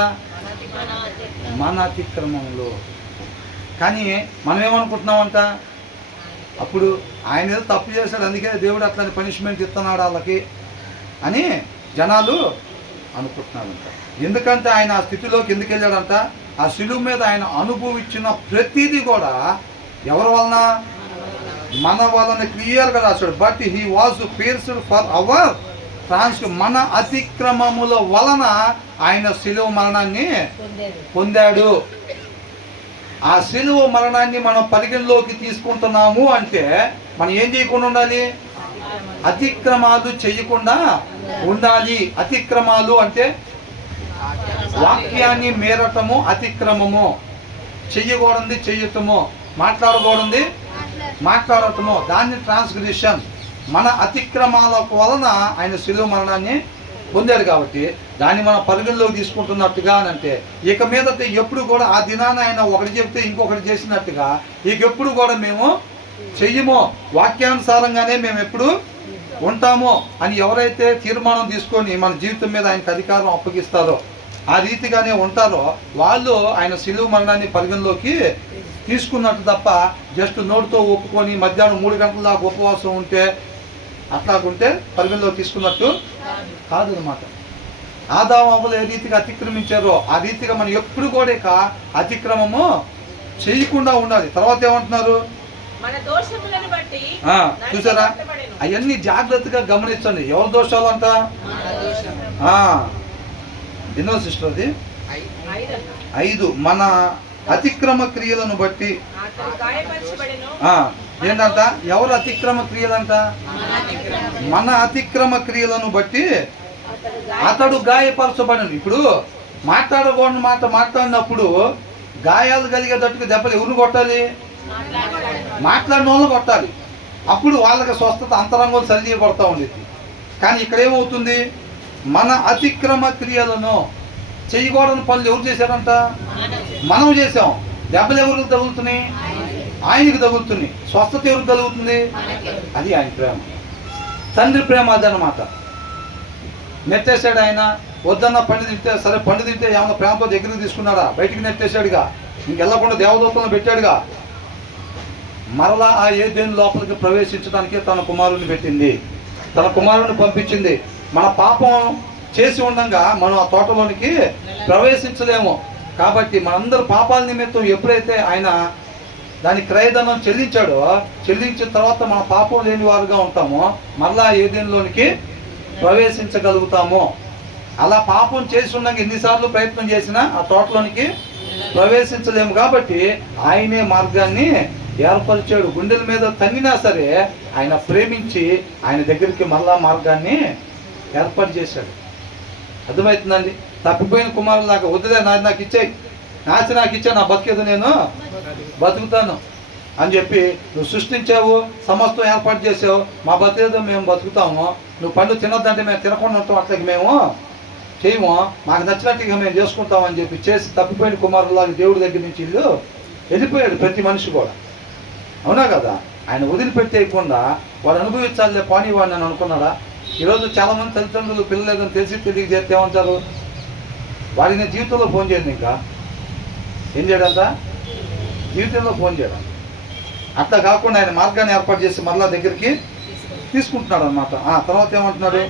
మన అతిక్రమంలో. కానీ మనం ఏమనుకుంటున్నామంట, అప్పుడు ఆయన ఏదో తప్పు చేశాడు అందుకే దేవుడు అట్లాంటి పనిష్మెంట్ ఇస్తున్నాడు వాళ్ళకి అని జనాలు అనుకుంటున్నారంట. ఎందుకంటే ఆయన ఆ స్థితిలోకి ఎందుకు వెళ్ళాడంట, ఆ శిలువ మీద ఆయన అనుభవించిన ప్రతిదీ కూడా ఎవరి వలన, మన వలన క్లియర్గా రాశాడు. But he was pierced for hour మన అతిక్రమముల వలన ఆయన శిలువ మరణాన్ని పొందాడు. ఆ శిలువ మరణాన్ని మనం పరిగణలోకి తీసుకుంటున్నాము అంటే మనం ఏం చేయకుండా ఉండాలి, అతిక్రమాలు చేయకుండా ఉండాలి. అతిక్రమాలు అంటే వాక్యాన్ని మేరటము అతిక్రమము, చెయ్యకూడదు చెయ్యటము, మాట్లాడకూడదు మాట్లాడటము, దాన్ని ట్రాన్స్గ్రెషన్. మన అతిక్రమాల వలన ఆయన శిలువ మరణాన్ని పొందాడు కాబట్టి దాన్ని మనం పరిగణలోకి తీసుకుంటున్నట్టుగా అంటే ఇక మీదట ఎప్పుడు కూడా ఆ దినాన్ని ఆయన ఒకటి చెప్తే ఇంకొకటి చేసినట్టుగా ఇక ఎప్పుడు కూడా మేము చెయ్యము, వాక్యానుసారంగానే మేము ఎప్పుడు ఉంటాము అని ఎవరైతే తీర్మానం తీసుకొని మన జీవితం మీద ఆయనకు అధికారం అప్పగిస్తారో, ఆ రీతిగానే ఉంటారో వాళ్ళు ఆయన శిలువ మరణాన్ని పరిగణలోకి తీసుకున్నట్టు తప్ప జస్ట్ నోటితో ఒప్పుకొని మధ్యాహ్నం 3 గంటల దాకా ఉపవాసం ఉంటే అట్లాగుంటే పరిగణలో తీసుకున్నట్టు కాదు అన్నమాట. ఆదాము అవ్వలు ఏ రీతిగా అతిక్రమించారో ఆ రీతిగా మనం ఎప్పుడు కూడా అతిక్రమము చేయకుండా ఉండాలి. తర్వాత ఏమంటున్నారు, చూసారా, అవన్నీ జాగ్రత్తగా గమనించండి. ఎవరి దోషాలు అంట, ఎన్నో సిస్టర్ అది 5, మన అతిక్రమ క్రియలను బట్టి. ఏంటంట, ఎవరు అతిక్రమ క్రియలంట, మన అతిక్రమ క్రియలను బట్టి అతడు గాయపరచబడను. ఇప్పుడు మాట్లాడకూడని మాట్లాడినప్పుడు గాయాలు కలిగేటట్టుగా దెబ్బలు ఎవరిని కొట్టాలి, మాట్లాడిన వాళ్ళని కొట్టాలి. అప్పుడు వాళ్ళకి స్వస్థత అంతరంగం సరిచేయబడతా ఉండేది. కానీ ఇక్కడ ఏమవుతుంది, మన అతిక్రమ క్రియలను చేయకూడని పనులు ఎవరు చేశారంట, మనం చేసాం. దెబ్బలు ఎవరికి తగులుతున్నాయి, ఆయనకి తగులుతుంది. స్వస్థత ఎవరికి కలుగుతుంది, అది ఆయన ప్రేమ, తండ్రి ప్రేమ. అదనమాట. నెట్టేశాడు ఆయన, వద్దన్న పండు తింటే సరే, పండు తింటే ఏమన్నా ప్రేమతో దగ్గరికి తీసుకున్నాడా, బయటికి నెట్టేశాడుగా, ఇంకెళ్ళకుండా దేవదూతలను పెట్టాడుగా. మరలా ఆ ఏదెను లోపలికి ప్రవేశించడానికి తన కుమారుని పెట్టింది, తన కుమారుని పంపించింది. మన పాపం చేసి ఉండగా మనం ఆ తోటలోనికి ప్రవేశించలేము. కాబట్టి మనందరూ పాపాల నిమిత్తం ఎప్పుడైతే ఆయన దాని క్రయధనం చెల్లించాడో, చెల్లించిన తర్వాత మన పాపం లేని వారుగా ఉంటామో, మరలా ఏదెనులోనికి ప్రవేశించగలుగుతాము. అలా పాపం చేసి ఉండగా ఎన్నిసార్లు ప్రయత్నం చేసినా ఆ తోటలోనికి ప్రవేశించలేము. కాబట్టి ఆయనే మార్గాన్ని ఏర్పరిచాడు. గుండెల మీద తన్నినా సరే ఆయన ప్రేమించి ఆయన దగ్గరికి మరలా మార్గాన్ని ఏర్పాటు చేశాడు. అర్థమవుతుందండి. తప్పిపోయిన కుమారులు నాకు వద్దులే, నాకు ఇచ్చేయి, నాచి నాకు ఇచ్చా, నా బతికేది నేను బతుకుతాను అని చెప్పి నువ్వు సృష్టించావు, సమస్తం ఏర్పాటు చేసావు, మా బతికేదో మేము బతుకుతాము, నువ్వు పండు తినొద్దంటే మేము తినకుండా ఉంటాం, అట్లకి మేము చేయము, మాకు నచ్చినట్టుగా మేము చేసుకుంటామని చెప్పి చేసి తప్పిపోయిన కుమారులాగా దేవుడి దగ్గర నుంచి ఇల్లు వెళ్ళిపోయాడు ప్రతి మనిషి కూడా. అవునా కదా? ఆయన వదిలిపెట్టేయకుండా వాడు అనుభవించాలి పానీ వాడిని అని అనుకున్నాడా? ఈరోజు చాలామంది తల్లిదండ్రులు పిల్లలు ఏదైనా తెలియక చేస్తే ఏమంటారు, వాడిని జీవితంలో ఫోన్ చేయండి, ఇంకా ఏం చేయడంతా జీవితంలో ఫోన్ చేయడం. అట్లా కాకుండా ఆయన మార్గాన్ని ఏర్పాటు చేసి మరలా దగ్గరికి తీసుకుంటున్నాడు అనమాట. తర్వాత ఏమంటున్నాడు,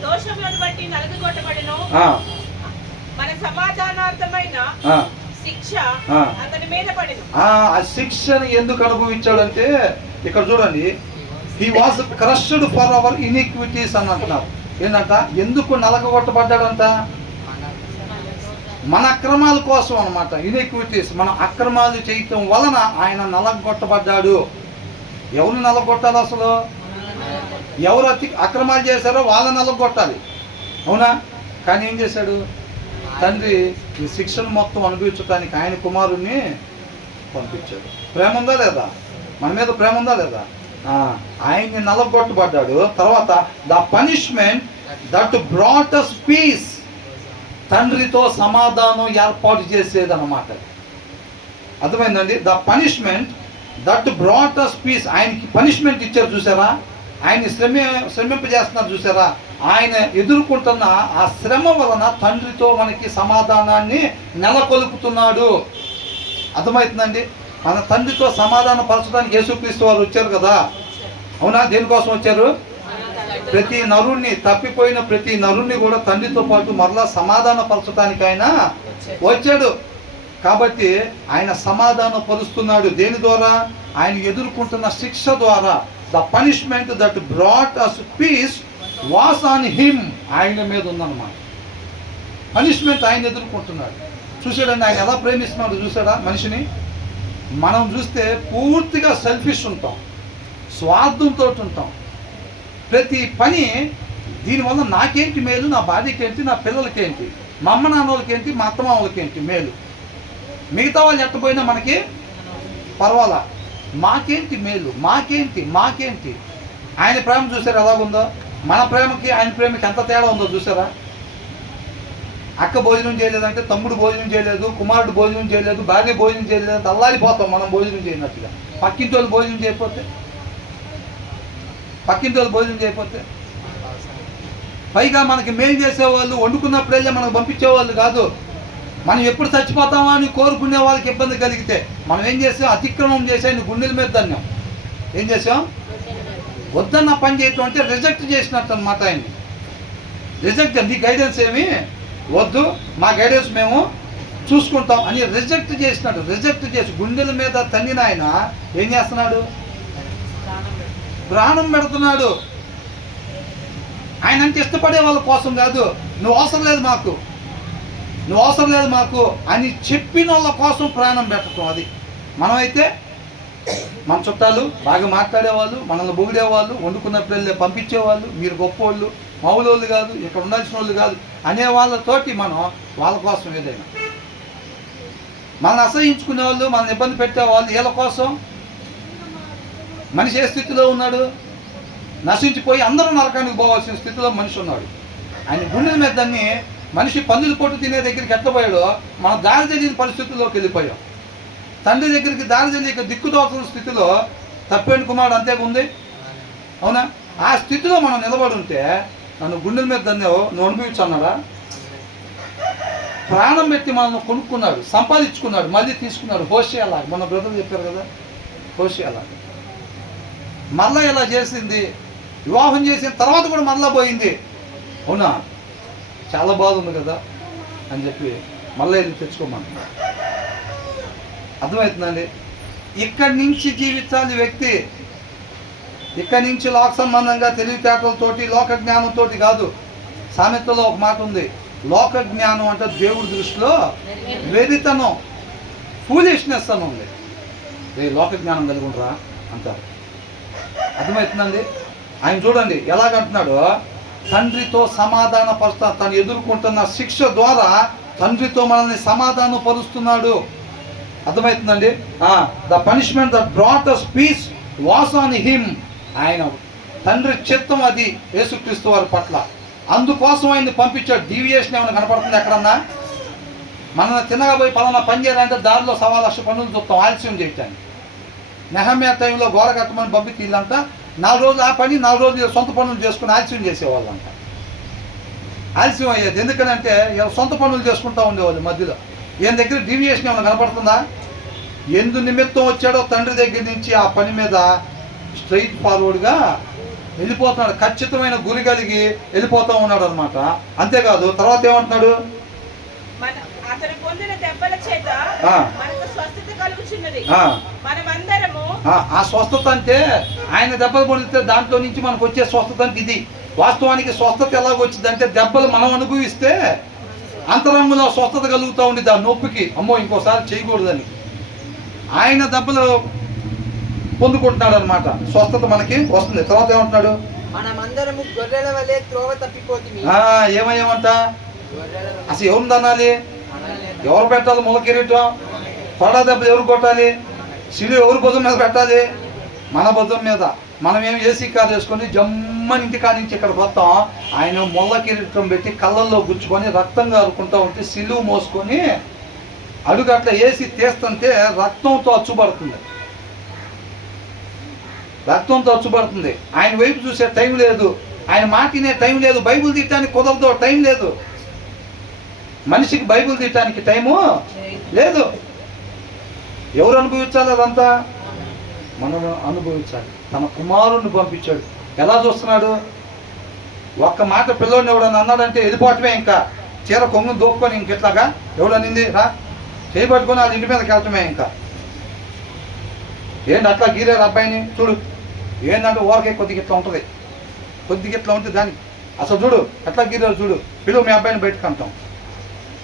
ఆ శిక్షను ఎందుకు అనుభవించాడంటే ఇక్కడ చూడండి, he was crushed for hour iniquities అని అంటున్నారు. ఏంటంట, ఎందుకు నలగొట్టబడ్డాడంట, మన అక్రమాల కోసం అనమాట. ఇనిక్విటీస్, మన అక్రమాలు చేయటం వలన ఆయన నలగొట్టబడ్డాడు. ఎవరిని నలగొట్టాలి అసలు? ఎవరు అక్రమాలు చేశారో వాళ్ళని నలగొట్టాలి, అవునా? కానీ ఏం చేశాడు, తండ్రి ఈ శిక్షను మొత్తం అనుభవించడానికి ఆయన కుమారుణ్ణి పంపించాడు. ప్రేమ ఉందా లేదా? మన మీద ప్రేమ ఉందా లేదా? ఆయన్ని నలగొట్టబడ్డాడు. తర్వాత the punishment that brought us peace, తండ్రితో సమాధానం ఏర్పాటు చేసేదన్నమాట. అర్థమైందండి? The punishment that brought us peace, ఆయనకి పనిష్మెంట్ ఇచ్చారు చూసారా, ఆయన్ని శ్రమింపజేస్తున్నారు చూసారా, ఆయన ఎదుర్కొంటున్న ఆ శ్రమ వలన తండ్రితో మనకి సమాధానాన్ని నెలకొల్పుతున్నాడు. అర్థమవుతుందండి? మన తండ్రితో సమాధానం పరచడానికి యేసుక్రీస్తు వారు వచ్చారు కదా, అవునా? దేనికోసం వచ్చారు? ప్రతి నరుణ్ణి, తప్పిపోయిన ప్రతి నరుణ్ణి కూడా తండ్రితో పాటు మరలా సమాధాన పరచడానికి ఆయన వచ్చాడు. కాబట్టి ఆయన సమాధాన పరుస్తున్నాడు. దేని ద్వారా? ఆయన ఎదుర్కొంటున్న శిక్ష ద్వారా. The punishment that brought us peace was on him, ఆయన మీద ఉందన్నమాట. పనిష్మెంట్ ఆయన ఎదుర్కొంటున్నాడు. చూసాడండి ఆయన ఎలా ప్రేమిస్తున్నాడు చూసాడా మనిషిని? మనం చూస్తే పూర్తిగా సెల్ఫిష్ ఉంటాం, స్వార్థంతో ఉంటాం. ప్రతి పని దీనివల్ల నాకేంటి మేలు, నా భార్యకి ఏంటి, నా పిల్లలకేంటి, మా అమ్మ నాన్నోళ్ళకి ఏంటి, మా అత్త మామలకి ఏంటి మేలు, మిగతా వాళ్ళు ఎట్టపోయినా మనకి పర్వాలా, మాకేంటి మేలు, మాకేంటి. ఆయన ప్రేమ చూసారా ఎలాగుందో? మన ప్రేమకి ఆయన ప్రేమకి ఎంత తేడా ఉందో చూసారా? అక్క భోజనం చేయలేదంటే తమ్ముడు భోజనం చేయలేదు, కుమారుడు భోజనం చేయలేదు, భార్య భోజనం చేయలేదు, అల్లాడిపోతాం మనం భోజనం చేయనట్టుగా. పక్కింటి వాళ్ళు భోజనం చేయకపోతే పైగా మనకి మేలు చేసేవాళ్ళు వండుకున్నప్పుడైతే మనకు పంపించేవాళ్ళు కాదు. మనం ఎప్పుడు చచ్చిపోతామా అని కోరుకునే వాళ్ళకి ఇబ్బంది కలిగితే మనం ఏం చేసాం? అతిక్రమం చేసాం, గుండెల మీద ధన్యం. ఏం చేసాం? వద్దన్న పని చేయటం అంటే రిజెక్ట్ చేసినట్టు అనమాట. ఆయన్ని రిజెక్ట్, నీ గైడెన్స్ ఏమి వద్దు, మా గైడెన్స్ మేము చూసుకుంటాం అని రిజెక్ట్ చేసినట్టు. రిజెక్ట్ చేసి గుండెల మీద తన్నిన ఆయన ఏం చేస్తున్నాడు? ప్రాణం పెడుతున్నాడు. ఆయన అంటే ఇష్టపడే వాళ్ళ కోసం కాదు, నువ్వు అవసరం లేదు మాకు అని చెప్పిన వాళ్ళ కోసం ప్రాణం పెట్టడం. అది మనమైతే మన చుట్టాలు బాగా మాట్లాడేవాళ్ళు, మనల్ని పొగిడేవాళ్ళు, వండుకున్నప్పుడు పంపించేవాళ్ళు, మీరు గొప్పోళ్ళు, మౌలోళ్ళు కాదు, ఇక్కడ ఉండాల్సిన వాళ్ళు కాదు అనే వాళ్ళతోటి మనం వాళ్ళ కోసం ఏదైనా, మనల్ని అసహించుకునే వాళ్ళు, మనల్ని ఇబ్బంది పెట్టేవాళ్ళు, వీళ్ళ కోసం. మనిషి ఏ స్థితిలో ఉన్నాడు? నశించిపోయి అందరూ నరకానికి పోవాల్సిన స్థితిలో మనిషి ఉన్నాడు. ఆయన గుండెల మీద దాన్ని మనిషి పందులు పొట్టు తినే దగ్గరికి ఎట్టపోయాడో మన దారి తెలియని పరిస్థితుల్లోకి వెళ్ళిపోయాం. తండ్రి దగ్గరికి దారి తెలియక దిక్కుదోచిన స్థితిలో తప్పేంటి కుమారుడు అంతేగా ఉంది, అవునా? ఆ స్థితిలో మనం నిలబడి ఉంటే నన్ను గుండెల మీద దాన్ని నువ్వు అనుభవించన్నాడా? ప్రాణం పెట్టి మనల్ని కొనుక్కున్నాడు, సంపాదించుకున్నాడు, మళ్ళీ తీసుకున్నాడు. హోషేలా, మన బ్రదర్ చెప్పారు కదా, హోషేలా మళ్ళా ఇలా చేసింది, వివాహం చేసిన తర్వాత కూడా మళ్ళా పోయింది, అవునా? చాలా బాగుంది కదా అని చెప్పి మళ్ళీ వెళ్ళి తెచ్చుకోమన్నా. అర్థమవుతుందండి? ఇక్కడి నుంచి జీవించాలి వ్యక్తి. ఇక్కడి నుంచి లోక సంబంధంగా తెలివితేటలతోటి లోక జ్ఞానంతో కాదు. సామెతలో ఒక మాట ఉంది, లోక జ్ఞానం అంటే దేవుడి దృష్టిలో వెరితనం, ఫూలిష్నెస్ అని ఉంది. లోక జ్ఞానం కలిగి ఉండరా అంటారు. అర్థమవుతుందండి? ఆయన చూడండి ఎలాగంటున్నాడు, తండ్రితో సమాధాన పరుస్తా, తను ఎదుర్కొంటున్న శిక్ష ద్వారా తండ్రితో మనల్ని సమాధాన పరుస్తున్నాడు. అర్థమవుతుందండి? The punishment that brought us peace was on him, ఆయన తండ్రి చిత్తం అది యేసుక్రీస్తు వారి పట్ల. అందుకోసం ఆయన్ని పంపించాడు. డీవియేషన్ ఏమైనా కనపడుతుంది ఎక్కడన్నా? మనల్ని తిన్నగా పోయి పలానా పని చేయాలంటే దారిలో 1,00,000 పనులు చూస్తాం ఆలస్యం చేయటానికి. నెహమ్యా టైంలో గోడ కట్టమని పంపితే వీళ్ళంతా 4 రోజులు ఆ పని, 4 రోజులు సొంత పనులు చేసుకుని ఆలస్యం చేసేవాళ్ళంట. ఆలస్యం అయ్యేది ఎందుకనంటే సొంత పనులు చేసుకుంటూ ఉండేవాళ్ళు. మధ్యలో ఈయన దగ్గర డీవియేషన్ ఏమైనా కనపడుతుందా? ఎందు నిమిత్తం వచ్చాడో తండ్రి దగ్గర నుంచి ఆ పని మీద స్ట్రైట్ ఫార్వర్డ్గా వెళ్ళిపోతున్నాడు. ఖచ్చితమైన గురి కలిగి వెళ్ళిపోతూ ఉన్నాడు అనమాట. అంతేకాదు తర్వాత ఏమంటున్నాడు? అతను పొందిన దెబ్బల చేత మనకు స్వస్థత కలుగుచున్నది. మనమందరము ఆ స్వస్థత అంటే ఆయన దెబ్బలు పొందితే దాంట్లో నుంచి మనకు వచ్చే స్వస్థత అంటే ఇది. వాస్తవానికి స్వస్థత ఎలాగొచ్చింది అంటే దెబ్బలు మనం అనుభవిస్తే అంతరంగంలో స్వస్థత కలుగుతూ ఉండిద్ది. ఆ నొప్పికి అమ్మో ఇంకోసారి చేయకూడదని ఆయన దెబ్బలు పొందుకుంటున్నాడు అనమాట. స్వస్థత మనకి వస్తుంది. తర్వాత ఏమంటున్నాడు? మనమందరము గొర్రెల వలె త్రోవ తప్పిపోతుంది. ఏమయ్యామంట? అసలు ఎవరిని తనాలి? ఎవరు పెట్టాలి ముళ్ళ కిరీటం? కొరడా దెబ్బలు ఎవరు కొట్టాలి? శిలువ ఎవరు భుజం మీద పెట్టాలి? మన భుజం మీద. మనం ఏం ఏసీ కారు వేసుకొని జమ్మని ఇంటి కాడి నుంచి ఇక్కడ పోతాం, ఆయన ముళ్ళ కిరీటం పెట్టి కళ్ళల్లో గుచ్చుకొని రక్తం కారుకుంటూ ఉంటే సిలువ మోసుకొని అడుగు అట్లా వేసి తీస్తుంటే రక్తంతో అచ్చుపడుతుంది, రక్తంతో అచ్చుపడుతుంది. ఆయన వైపు చూసే టైం లేదు, ఆయన మాట వినే టైం లేదు, బైబిల్ తీయటానికి కుదరదు, టైం లేదు. మనిషికి బైబిల్ తీయటానికి టైము లేదు. ఎవరు అనుభవించాలి అదంతా? మనం అనుభవించాలి. తన కుమారుణ్ణి పంపించాడు. ఎలా చూస్తున్నాడు? ఒక్క మాట పిల్లోడిని ఎవడని అన్నాడంటే వెళ్ళిపోవటమే, ఇంకా చీర కొంగు దోపుకొని ఇంకెట్లాగా ఎవడనింది రా చేయబట్టుకొని వాళ్ళ ఇంటి మీదకి వెళ్ళటమే. ఇంకా ఏంటి అట్లా గీరారు అబ్బాయిని? చూడు ఏంటంటే ఊరకే కొద్దిగా ఇట్లా ఉంటుంది, కొద్దిగా ఇట్లా ఉంటుంది దానికి. అసలు చూడు ఎట్లా గీరారు, చూడు పిలువు మీ అబ్బాయిని బయటకు అంటాం.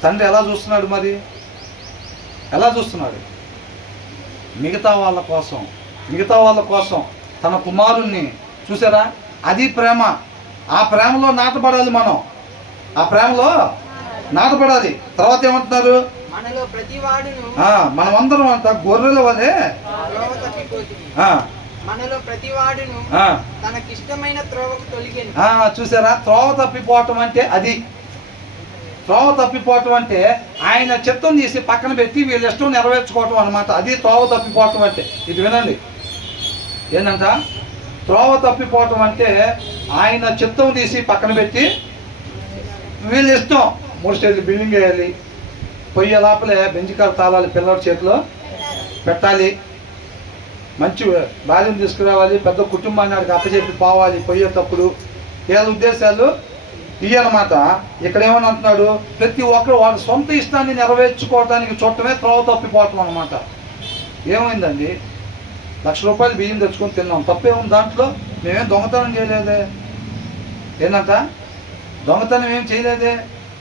తండ్రి ఎలా చూస్తున్నాడు? మరి ఎలా చూస్తున్నాడు? మిగతా వాళ్ళ కోసం తన కుమారుణ్ణి చూసారా? అది ప్రేమ. ఆ ప్రేమలో నాటపడాలి మనం, ఆ ప్రేమలో నాటపడాలి. తర్వాత ఏమంటున్నారు? మనలో ప్రతివాడును మనమందరం అంట గొర్రెల వలె మనలో ప్రతివాడును తనకిష్టమైన త్రోవకు తొలిగెను. చూసారా? త్రోవ తప్పిపోవటం అంటే అది. త్రోవ తప్పిపోవటం అంటే ఆయన చిత్తం తీసి పక్కన పెట్టి వీళ్ళ ఇష్టం నెరవేర్చుకోవటం అనమాట. అది త్రోవ తప్పిపోవటం అంటే. ఇది వినండి, ఏంటంట త్రోవ తప్పిపోవటం అంటే ఆయన చిత్తం తీసి పక్కన పెట్టి వీళ్ళ ఇష్టం. 3 స్టేజ్లు బిల్డింగ్ వేయాలి, పొయ్యి లోపలే బెంజికారు తాళాలి పిల్లల చేతిలో పెట్టాలి, మంచి భార్యను తీసుకురావాలి, పెద్ద కుటుంబాన్ని ఆడికి అప్పచెప్పి పోవాలి పోయేటప్పుడు. వీళ్ళ ఉద్దేశాలు ఇవన్నమాట. ఇక్కడ ఏమని అంటున్నాడు? ప్రతి ఒక్కరు వాళ్ళ సొంత ఇష్టాన్ని నెరవేర్చుకోవడానికి చూడటమే త్రోవ తప్పిపోవటం అనమాట. ఏమైందండి? 1,00,000 రూపాయలు బియ్యం తెచ్చుకొని తిన్నాం, తప్పేముంది దాంట్లో? మేమేం దొంగతనం చేయలేదే, ఏంటంట దొంగతనం ఏం చేయలేదే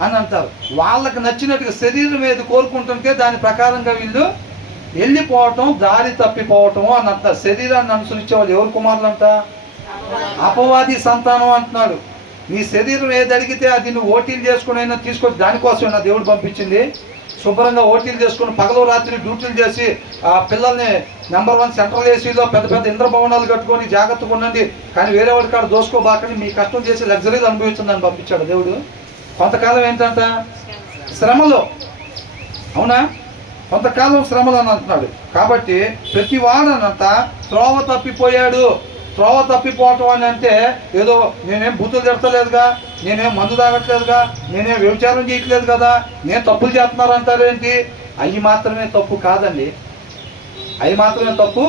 అని అంటారు. వాళ్ళకి నచ్చినట్టుగా శరీరం ఏది కోరుకుంటుంటే దాని ప్రకారంగా వీళ్ళు వెళ్ళిపోవటం, దారి తప్పిపోవటము అని అంటారు. శరీరాన్ని అనుసరించే వాళ్ళు ఎవరు కుమారులు అంట? అపవాది సంతానం అంటున్నాడు. నీ శరీరం ఏది అడిగితే అది నువ్వు ఓటీలు చేసుకుని అయినా తీసుకొచ్చి, దానికోసమే నా దేవుడు పంపించింది. శుభ్రంగా ఓటీలు చేసుకుని పగలు రాత్రి డ్యూటీలు చేసి ఆ పిల్లల్ని నెంబర్ 1 సెంట్రల్ ఏసీలో పెద్ద పెద్ద ఇంద్రభవనాలు కట్టుకొని జాగ్రత్తగా ఉండండి, కానీ వేరే వాడి కాడ దోసుకోబాకని మీ కష్టం చేసి లగ్జరీలు అనుభవించిందని పంపించాడు దేవుడు. కొంతకాలం ఏంటంట? శ్రమలో. అవునా? కొంతకాలం శ్రమలు అని అంటున్నాడు. కాబట్టి ప్రతి వాడనంత త్రోవ తప్పిపోయాడు. త్రోవ తప్పిపోవటం అని అంటే ఏదో నేనేం బూతులు తిడతలేదుగా, నేనేం మందు తాగట్లేదుగా, నేనేం వ్యభిచారం చేయట్లేదు కదా, నేను తప్పులు చేస్తున్నారు అంటారేంటి? అవి మాత్రమే తప్పు కాదండి, అవి మాత్రమే తప్పు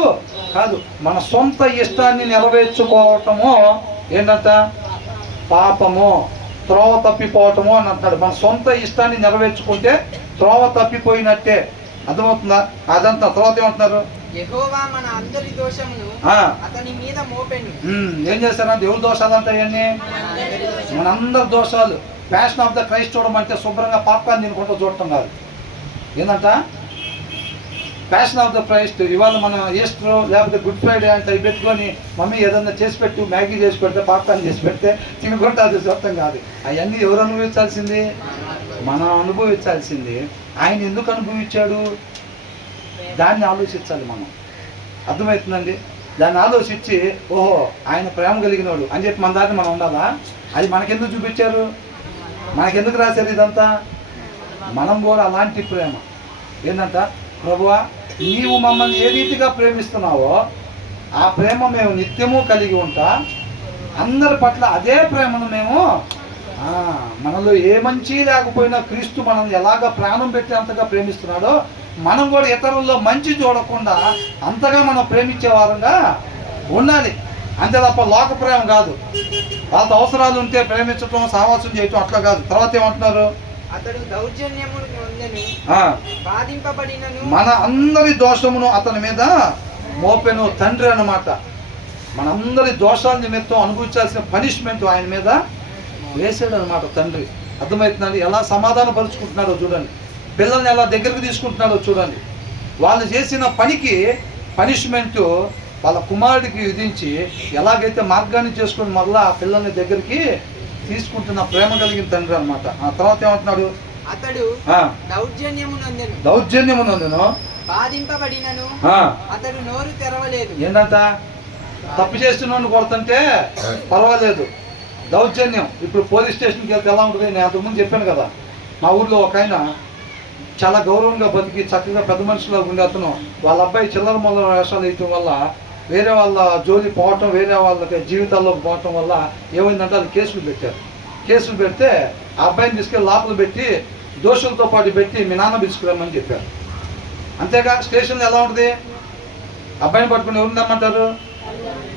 కాదు. మన సొంత ఇష్టాన్ని నెరవేర్చుకోవటము ఏంటంట? పాపము, త్రోవ తప్పిపోవటము అని అంటున్నాడు. మన సొంత ఇష్టాన్ని నెరవేర్చుకుంటే త్రోవ తప్పిపోయినట్టే. అర్థమవుతుందా? అదంతా. తర్వాత ఏమంటున్నారు? యెహోవా మన అందరి దోషమును అతని మీద మోపెను. ఏం చేస్తారా? దేవుడి దోషాలు అంటే ఇవన్నీ మనందరి దోషాలు. ప్యాషన్ ఆఫ్ ద క్రైస్ట్ చూడమంటే శుభ్రంగా పాప్కార్న్ తినుకుంటూ చూడటం కాదు. ఏంటంట? Passion of the Christ. ఇవాళ మనం ఈస్టర్ లేకపోతే గుడ్ ఫ్రైడే అంటే అవి పెట్టుకొని మమ్మీ ఏదన్నా చేసి పెట్టు, మ్యాగీ చేసి పెడితే, పాప్కార్న్ చేసి పెడితే తినుకుంటే అది చూడటం కాదు. అవన్నీ ఎవరు అనుభవించాల్సింది? మనం అనుభవించాల్సింది. ఆయన ఎందుకు అనుభవించాడు? దాన్ని ఆలోచించాలి మనం. అర్థమవుతుందండి? దాన్ని ఆలోచించి ఓహో ఆయన ప్రేమ కలిగినోడు అని చెప్పి మన దాన్ని మనం ఉండాలా? అది మనకెందుకు చూపించారు? మనకెందుకు రాశారు ఇదంతా? మనం కూడా అలాంటి ప్రేమ. ఏంటంట? ప్రభువా నీవు మమ్మల్ని ఏ రీతిగా ప్రేమిస్తున్నావో ఆ ప్రేమ మేము నిత్యము కలిగి ఉంటా, అందరి పట్ల అదే ప్రేమను మేము మనలో ఏ మంచి లేకపోయినా క్రీస్తు మనల్ని ఎలాగ ప్రాణం పెట్టి అంతగా ప్రేమిస్తున్నాడో మనం కూడా ఇతరుల్లో మంచి చూడకుండా అంతగా మనం ప్రేమించే వారంగా ఉండాలి. అంతే తప్ప లోక ప్రేమ కాదు. వాళ్ళతో అవసరాలు ఉంటే ప్రేమించటం, సహవాసం చేయటం అట్లా కాదు. తర్వాత ఏమంటున్నారు? అతడు దౌర్జన్యము నొందెను, బాధింపబడినను, మన అందరి దోషమును అతని మీద మోపెను. తండ్రి అన్నమాట. మనందరి దోషాల నిమిత్తం అనుభవించాల్సిన పనిష్మెంట్ ఆయన మీద వేసాడు అనమాట తండ్రి. అర్థమవుతుందండి? ఎలా సమాధాన పరుచుకుంటున్నాడో చూడండి, పిల్లల్ని ఎలా దగ్గరకు తీసుకుంటున్నాడో చూడండి. వాళ్ళు చేసిన పనికి పనిష్మెంటు వాళ్ళ కుమారుడికి విధించి ఎలాగైతే మార్గాన్ని చేసుకుని మళ్ళీ ఆ పిల్లల్ని దగ్గరికి తీసుకుంటున్న ప్రేమ కలిగిన తండ్రి అనమాట. ఆ తర్వాత ఏమంటున్నాడు? అతడు దౌర్జన్యమునందెను బాధింపబడినను అతడు నోరు తెరవలేదు. ఏంటంట? తప్పు చేస్తున్నాను కొడుతుంటే పర్వాలేదు, దౌర్జన్యం. ఇప్పుడు పోలీస్ స్టేషన్కి వెళ్తే ఎలా ఉంటుంది? నేను అంతకుముందు చెప్పాను కదా, మా ఊర్లో ఒక ఆయన చాలా గౌరవంగా బతికి చక్కగా పెద్ద మనుషులో ఉండే అతను వాళ్ళ అబ్బాయి చిల్లర మొదల వేషాలు వేయటం వల్ల, వేరే వాళ్ళ జోలి పోవటం, వేరే వాళ్ళకి జీవితాల్లోకి పోవటం వల్ల ఏమైందంటే అది కేసులు పెట్టారు. కేసులు పెడితే ఆ అబ్బాయిని తీసుకెళ్ళి లోపల పెట్టి దోషులతో పాటు పెట్టి మీ నాన్న పిలుచుకురమ్మని చెప్పారు. అంతేగా స్టేషన్లో ఎలా ఉంటుంది? అబ్బాయిని పట్టుకుని ఎవరిని రమ్మంటారు?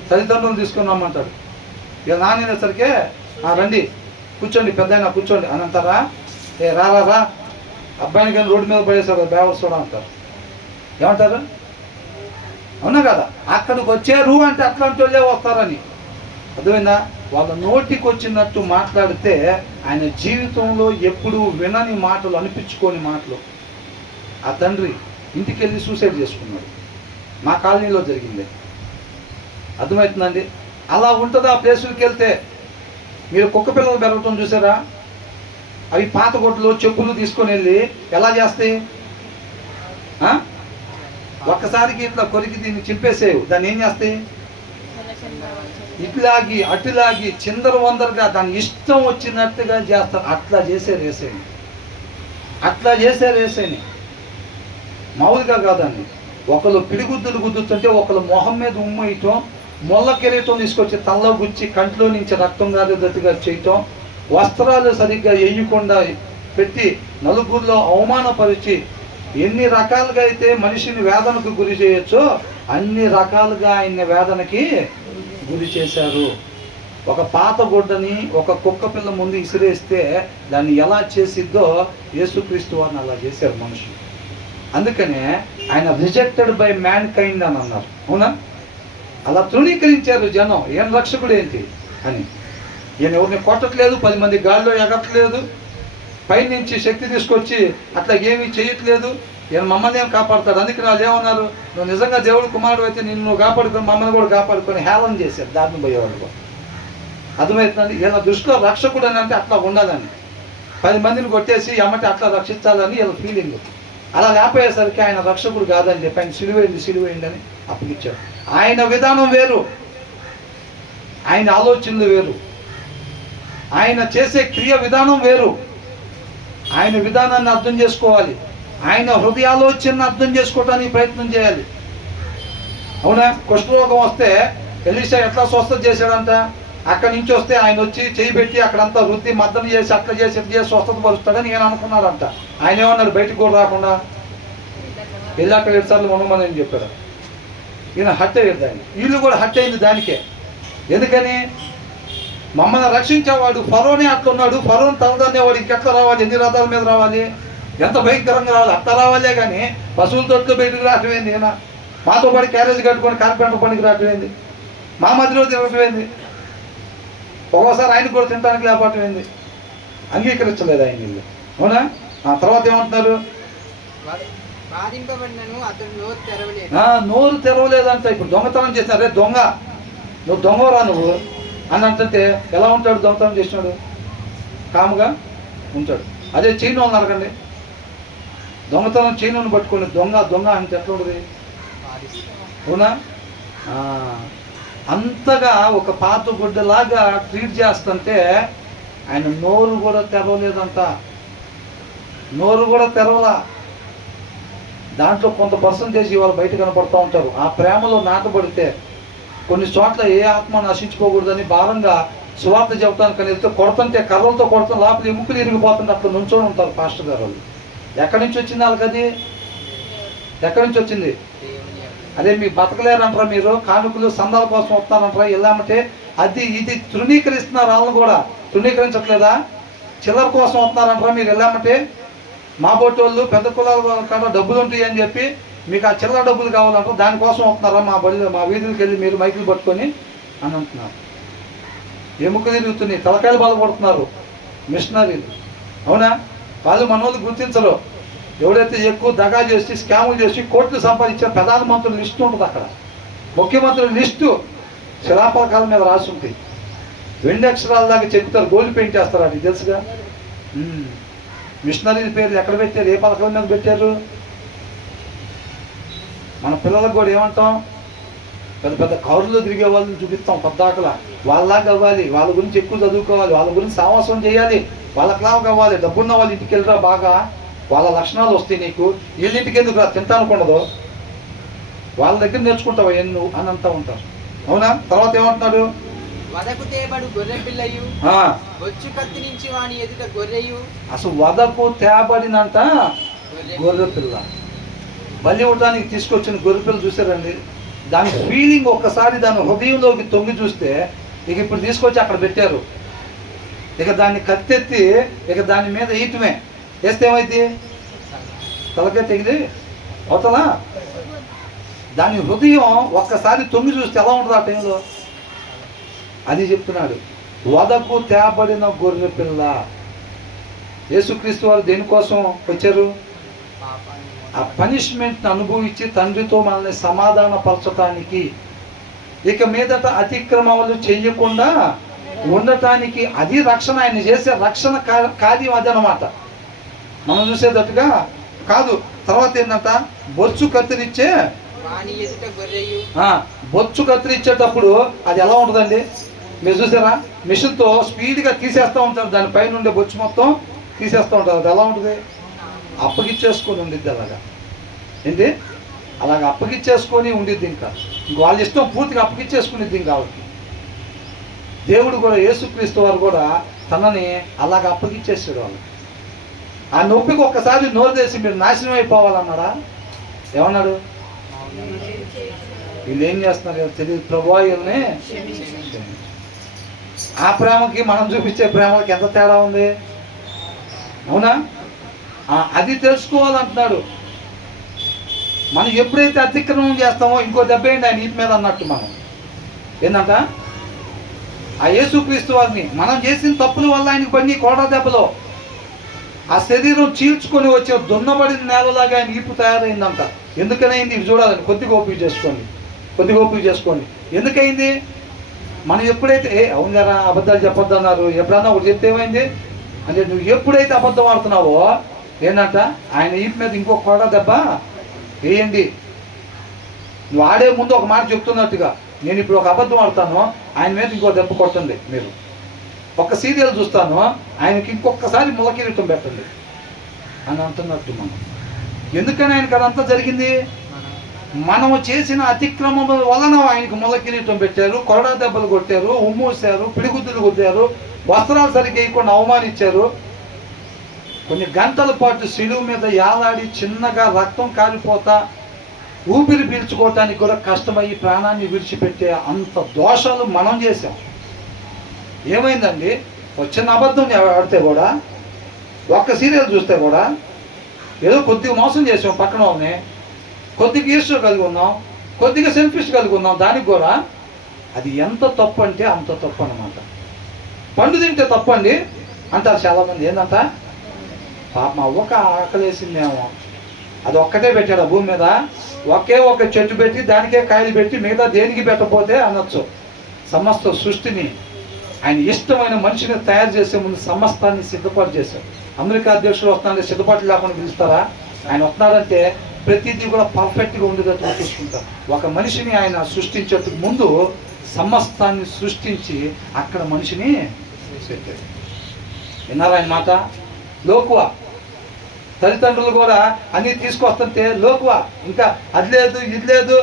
తల్లిదండ్రులు తీసుకుని రమ్మంటారు. ఇక నానేసరికి రండి కూర్చోండి, పెద్దయినా కూర్చోండి అని అంటారా? ఏ రా అబ్బాయిని కానీ రోడ్డు మీద పడేసారు కదా బేవర్స్ కూడా అంటారు. ఏమంటారు? అవునా కదా? అక్కడికి వచ్చారు అంటే అట్లాంటి వాళ్ళే వస్తారని అర్థమైందా? వాళ్ళ నోటికి వచ్చినట్టు మాట్లాడితే ఆయన జీవితంలో ఎప్పుడు వినని మాటలు, అనిపించుకోని మాటలు. ఆ తండ్రి ఇంటికి వెళ్ళి సూసైడ్ చేసుకున్నాడు. మా కాలనీలో జరిగింది. అర్థమవుతుందండి? అలా ఉంటుంది ఆ ప్లేసులకి వెళ్తే. మీరు కుక్క పిల్లలు పెరగటం చూసారా? అవి పాత గొడ్లు చెప్పులు తీసుకొని వెళ్ళి ఎలా చేస్తాయి? ఒక్కసారికి ఇట్లా కొరికి దీన్ని చింపేసేవి. దాన్ని ఏం చేస్తాయి? ఇట్లాగి అటులాగి చిందర వందరగా దాని ఇష్టం వచ్చినట్టుగా చేస్తారు. అట్లా చేసే మామూలుగా కాదండి. ఒకళ్ళు పిడిగుద్దులు గుద్దుతుంటే ఒకళ్ళు మొహం మీద ఉమ్మేయటం, మొల్ల కిరీటం తీసుకొచ్చి తలలో గుచ్చి కంట్లో నుంచి రక్తం కారేటట్టుగా చేయటం, వస్త్రాలు సరిగ్గా వేయకుండా పెట్టి నలుగురిలో అవమానపరిచి ఎన్ని రకాలుగా అయితే మనిషిని వేదనకు గురి చేయొచ్చో అన్ని రకాలుగా ఆయన వేదనకి గురి చేశారు. ఒక పాత గుడ్డని ఒక కుక్క పిల్ల ముందు ఇసిరేస్తే దాన్ని ఎలా చేసిద్దో యేసుక్రీస్తు వారిని అలా చేశారు మనుషులు. అందుకనే ఆయన రిజెక్టెడ్ బై మ్యాన్ కైండ్ అని అన్నారు. అవునా? అలా తృణీకరించారు జనం. ఏం రక్షకుడు ఏంటి అని. ఈయన ఎవరిని కొట్టట్లేదు, 10 మంది గాల్లో ఎగట్లేదు, పైనుంచి శక్తి తీసుకొచ్చి అట్లా ఏమీ చేయట్లేదు. ఈయన మమ్మల్ని ఏం కాపాడుతాడు. అందుకే వాళ్ళు ఏమన్నారు? నువ్వు నిజంగా దేవుడు కుమారుడు అయితే నిన్ను నువ్వు కాపాడుకొని మమ్మల్ని కూడా కాపాడుకొని హేళన చేశారు దారిని పోయేవాళ్ళు. అర్థమవుతుందండి? ఈయన దృష్టిలో రక్షకుడు అని అంటే అట్లా ఉండాలని, 10 మందిని కొట్టేసి ఎమ్మటి అట్లా రక్షించాలని వీళ్ళ ఫీలింగ్. అలా లేకపోయేసరికి ఆయన రక్షకుడు కాదని చెప్పి ఆయన సిలువేయండి అని అప్పగిచ్చాడు. ఆయన విధానం వేరు, ఆయన ఆలోచనలు వేరు, ఆయన చేసే క్రియ విధానం వేరు. ఆయన విధానాన్ని అర్థం చేసుకోవాలి, ఆయన హృదయాలోచనను అర్థం చేసుకోవడానికి ప్రయత్నం చేయాలి. అవునా? కుష్ఠరోగం వస్తే ఎలీషా ఎట్లా స్వస్థత చేశాడంట? అక్కడి నుంచి వస్తే ఆయన వచ్చి చేయి పెట్టి అక్కడంతా వృద్ధి మద్దన చేసి అట్లా చేసి ఇట్లా చేసి స్వస్థత పరుస్తాడని ఈయన అనుకున్నాడంట. ఆయన ఏమన్నాడు? బయటకు కూడా రాకుండా వెళ్ళి అక్కడ 7 సార్లు ఉండమని చెప్పాడు. ఈయన హట్ అయ్యాడు. దాన్ని వీళ్ళు కూడా హట్ అయింది దానికే. ఎందుకని? మమ్మల్ని రక్షించేవాడు ఫరోనే అట్లున్నాడు, ఫరోని తలదన్నేవాడు ఇంకెట్లా రావాలి? ఎన్ని రథాల మీద రావాలి? ఎంత భయంకరంగా రావాలి? అట్లా రావాలే కానీ పశువుల తొట్లు బయటకు రావటమైంది. ఈయన మాతో పాటు క్యారేజ్ కట్టుకొని కార్పెంటర్ పనికి రావటమైంది, మా మధ్యలో తిరగటమైంది. ఒక్కోసారి ఆయన కూడా తినడానికి లేకపోవటమైంది. అంగీకరించలేదు ఆయన వీళ్ళు. అవునా? ఆ తర్వాత ఏమంటున్నారు? నోరు తెరవలేదంట. ఇప్పుడు దొంగతనం చేసినారు. రే దొంగ, నువ్వు దొంగరా నువ్వు అని అంటే ఎలా ఉంటాడు? దొంగతనం చేసినాడు కాముగా ఉంటాడు. అదే చైన్ వాళ్ళు అడగండి, దొంగతనం చైనుని పట్టుకొని దొంగ అంటే ఎట్లా ఉంటుంది? అవునా? అంతగా ఒక పాత గుడ్డలాగా ట్రీట్ చేస్తుంటే ఆయన నోరు కూడా తెరవలేదంట. నోరు కూడా తెరవలా. దాంట్లో కొంత పర్సంటేజ్ ఇవాళ బయట కనపడుతూ ఉంటారు. ఆ ప్రేమలో నాటబడితే కొన్ని చోట్ల ఏ ఆత్మ నశించుకోకూడదని భారంగా సువార్త చెబుతానికి వెళ్తే కొడుతుంటే కర్రలతో కొడతాం, లోపల ఎముకలు ఇరిగిపోతుంటే అట్లా నుంచొని ఉంటారు పాస్టర్ గారు వాళ్ళు. ఎక్కడి నుంచి వచ్చింది వాళ్ళకి? అది ఎక్కడి నుంచి వచ్చింది? అదే మీకు బతకలేరంటారా? మీరు కానుకలు సందాల కోసం వస్తారంటారా? వెళ్ళామంటే అది ఇది తృణీకరిస్తున్నారు. వాళ్ళని కూడా తృణీకరించట్లేదా? చిల్లర కోసం వస్తున్నారంటారా మీరు? వెళ్ళామంటే మా బొట్టు వాళ్ళు పెద్ద కులాల కన్నా డబ్బులు ఉంటాయి అని చెప్పి మీకు ఆ చిల్లర డబ్బులు కావాలంటారు, దానికోసం వస్తున్నారా మా వీధులకి వెళ్ళి మీరు మైకులు పట్టుకొని అని అంటున్నారు. ఎముకలు తిరుగుతున్నాయి, తలకాయలు బాధపడుతున్నారు మిషనరీలు. అవునా? వాళ్ళు మన వాళ్ళు గుర్తించరు. ఎవడైతే ఎక్కువ దగా చేసి స్కాములు చేసి కోట్లు సంపాదించిన ప్రధానమంత్రుల లిస్టు ఉంటుంది. అక్కడ ముఖ్యమంత్రుల లిస్టు శిలాపలకాల మీద రాసి ఉంటాయి. 2 అక్షరాల దాకా చెప్తారు, గోల్డ్ పెయింట్ చేస్తారు, అది తెలుసుగా. మిషనరీ పేర్లు ఎక్కడ పెట్టారు, ఏ పథకం మీద పెట్టారు? మన పిల్లలకు కూడా ఏమంటాం, పెద్ద పెద్ద కారులో తిరిగే వాళ్ళని చూపిస్తాం పద్దాకలా. వాళ్ళలాగా అవ్వాలి, వాళ్ళ గురించి ఎక్కువ చదువుకోవాలి, వాళ్ళ గురించి సావాసం చేయాలి, వాళ్ళకిలాగా అవ్వాలి. డబ్బున్న వాళ్ళ ఇంటికి వెళ్ళరా, బాగా వాళ్ళ లక్షణాలు వస్తాయి నీకు. వీళ్ళింటికి ఎందుకు రా, తింటానుకుండదు, వాళ్ళ దగ్గర నేర్చుకుంటావా ఎన్ను అని అంటూ ఉంటారు. అవునా? తర్వాత ఏమంటున్నాడు, వదకు తేబడు గొర్రె పిల్లయు బొచ్చు కత్తిరించి వాని ఎదుట గొర్రెయు. అసలు వదకు తేబడినంట గొర్రె పిల్ల, బలి ఇవ్వడానికి తీసుకొచ్చిన గొర్రె పిల్ల చూసారండి. దాని ఫీలింగ్ ఒక్కసారి దాని హృదయంలోకి తొంగి చూస్తే, ఇక ఇప్పుడు తీసుకొచ్చి అక్కడ పెట్టారు, ఇక దాన్ని కత్తెత్తి ఇక దాని మీద వేయటమే. వేస్తే ఏమైంది, తలకే తెగిలి అవతలా. దాని హృదయం ఒక్కసారి తొంగి చూస్తే ఎలా ఉంటుంది ఆ టైంలో, అది చెప్తున్నాడు. వదకు తేబడిన గొర్రె పిల్ల. యేసుక్రీస్తు వారు దేనికోసం వచ్చారు? ఆ పనిష్మెంట్ని అనుభవించి తండ్రితో మనల్ని సమాధానపరచటానికి, ఇక మీదట అతిక్రమములు చేయకుండా ఉండటానికి. అది రక్షణ, ఆయన చేసే రక్షణ కార్యం అదనమాట. మనం చూసేటట్టుగా కాదు. తర్వాత ఏంటంట, బొచ్చు కత్తిరించే బొచ్చు కత్తిరించేటప్పుడు అది ఎలా ఉంటుందండి, మీరు చూసారా? మిషన్తో స్పీడ్గా తీసేస్తూ ఉంటారు, దాని పైన ఉండే బొచ్చు మొత్తం తీసేస్తూ ఉంటారు. అది ఎలా ఉంటుంది, అప్పగిచ్చేసుకొని ఉండిద్ది. అలాగా ఏంటి, అలాగ అప్పగిచ్చేసుకొని ఉండిద్ది. ఇంకా వాళ్ళ ఇష్టం పూర్తిగా అప్పగిచ్చేసుకునేది. ఇంకా వాళ్ళకి దేవుడు కూడా, యేసుక్రీస్తు వారు కూడా తనని అలాగ అప్పగిచ్చేసాడు వాళ్ళకి. ఆ నొప్పికి ఒక్కసారి నోరు తెసి మీరు నాశనం అయిపోవాలన్నాడా? ఏమన్నాడు? వీళ్ళు ఏం చేస్తున్నారు తెలియదు, ప్రభువా వీళ్ళని. ఆ ప్రేమకి మనం చూపించే ప్రేమకి ఎంత తేడా ఉంది, అవునా? అది తెలుసుకోవాలంటున్నాడు. మనం ఎప్పుడైతే అతిక్రమం చేస్తామో ఇంకో దెబ్బ ఏంటి ఆయన ఇంటి మీద అన్నట్టు. మనం ఏంటంట, ఆ యేసుక్రీస్తు వారిని మనం చేసిన తప్పుల వల్ల ఆయనకి పడి కోట దెబ్బలో ఆ శరీరం చీల్చుకొని వచ్చే దున్నబడిన నేలలాగా ఆయన ఈపు తయారైందంట. ఎందుకనైంది ఇవి చూడాలని కొద్దిగా ఓపిక చేసుకోండి, కొద్దిగా ఓపిక చేసుకోండి. ఎందుకైంది, మనం ఎప్పుడైతే అవును కదా అబద్ధాలు చెప్పొద్దు అన్నారు, ఎప్పుడన్నా ఒకటి చెప్తే ఏమైంది అంటే, నువ్వు ఎప్పుడైతే అబద్ధం ఆడుతున్నావో ఏంటంట, ఆయన ఈపు మీద ఇంకో కోట దెబ్బ వేయండి. నువ్వు ఆడే ముందు ఒక మాట చెప్తున్నట్టుగా, నేను ఇప్పుడు ఒక అబద్ధం ఆడుతాను, ఆయన మీద ఇంకో దెబ్బ కొట్టండి. మీరు ఒక సీరియల్ చూస్తాను, ఆయనకి ఇంకొకసారి ములకిరీటం పెట్టండి అని అంటున్నట్టు. మనం ఎందుకని ఆయనకి అదంతా జరిగింది, మనము చేసిన అతిక్రమం వలన ఆయనకు ములకిరీటం పెట్టారు, కొరడా దెబ్బలు కొట్టారు, ఉమ్మూసారు, పిడిగుద్దులు కొట్టారు, వస్త్రాలు సరిగ్గా వేయకుండా అవమానించారు. కొన్ని గంటల పాటు శిలువ మీద యాలాడి చిన్నగా రక్తం కారిపోతా ఊపిరి పీల్చుకోవటానికి కూడా కష్టమయ్యి ప్రాణాన్ని విడిచిపెట్టే అంత దోషాలు మనం చేసాం. ఏమైందండి, వచ్చిన అబద్ధం ఆడితే కూడా, ఒక్క సీరియల్ చూస్తే కూడా ఏదో కొద్దిగా మోసం చేసాం పక్కన వాళ్ళని, కొద్దిగా ఈర్ష్య కలిగి ఉన్నాం, కొద్దిగా సెల్ఫిష్ కలిగి ఉన్నాం. దానికి కూడా అది ఎంత తప్పు అంటే అంత తప్పు అన్నమాట. పండు తింటే తప్పు అండి అంటారు చాలామంది. ఏంటంట, పాపం అవ్వక ఆకలేసిందేమో, అది ఒక్కటే పెట్టాడు ఆ భూమి మీద, ఒకే ఒక చెట్టు పెట్టి దానికే కాయలు పెట్టి మిగతా దేనికి పెట్టకపోతే అనొచ్చు. సమస్త సృష్టిని ఆయన ఇష్టమైన మనిషిని తయారు చేసే ముందు సమస్తాన్ని సిద్ధపాటు చేశారు. అమెరికా అధ్యక్షుడు వస్తున్నారంటే సిద్ధపాటు లేకుండా పిలుస్తారా? ఆయన వస్తున్నారంటే ప్రతిదీ కూడా పర్ఫెక్ట్గా ఉండేటట్టు చూసుకుంటారు. ఒక మనిషిని ఆయన సృష్టించేందుకు ముందు సమస్తాన్ని సృష్టించి అక్కడ మనిషిని పెట్టారు. విన్నారా ఆయన మాట? లోకువ తల్లిదండ్రులు కూడా అన్నీ తీసుకొస్తుంటే లోకువ, ఇంకా అది లేదు ఇది లేదు,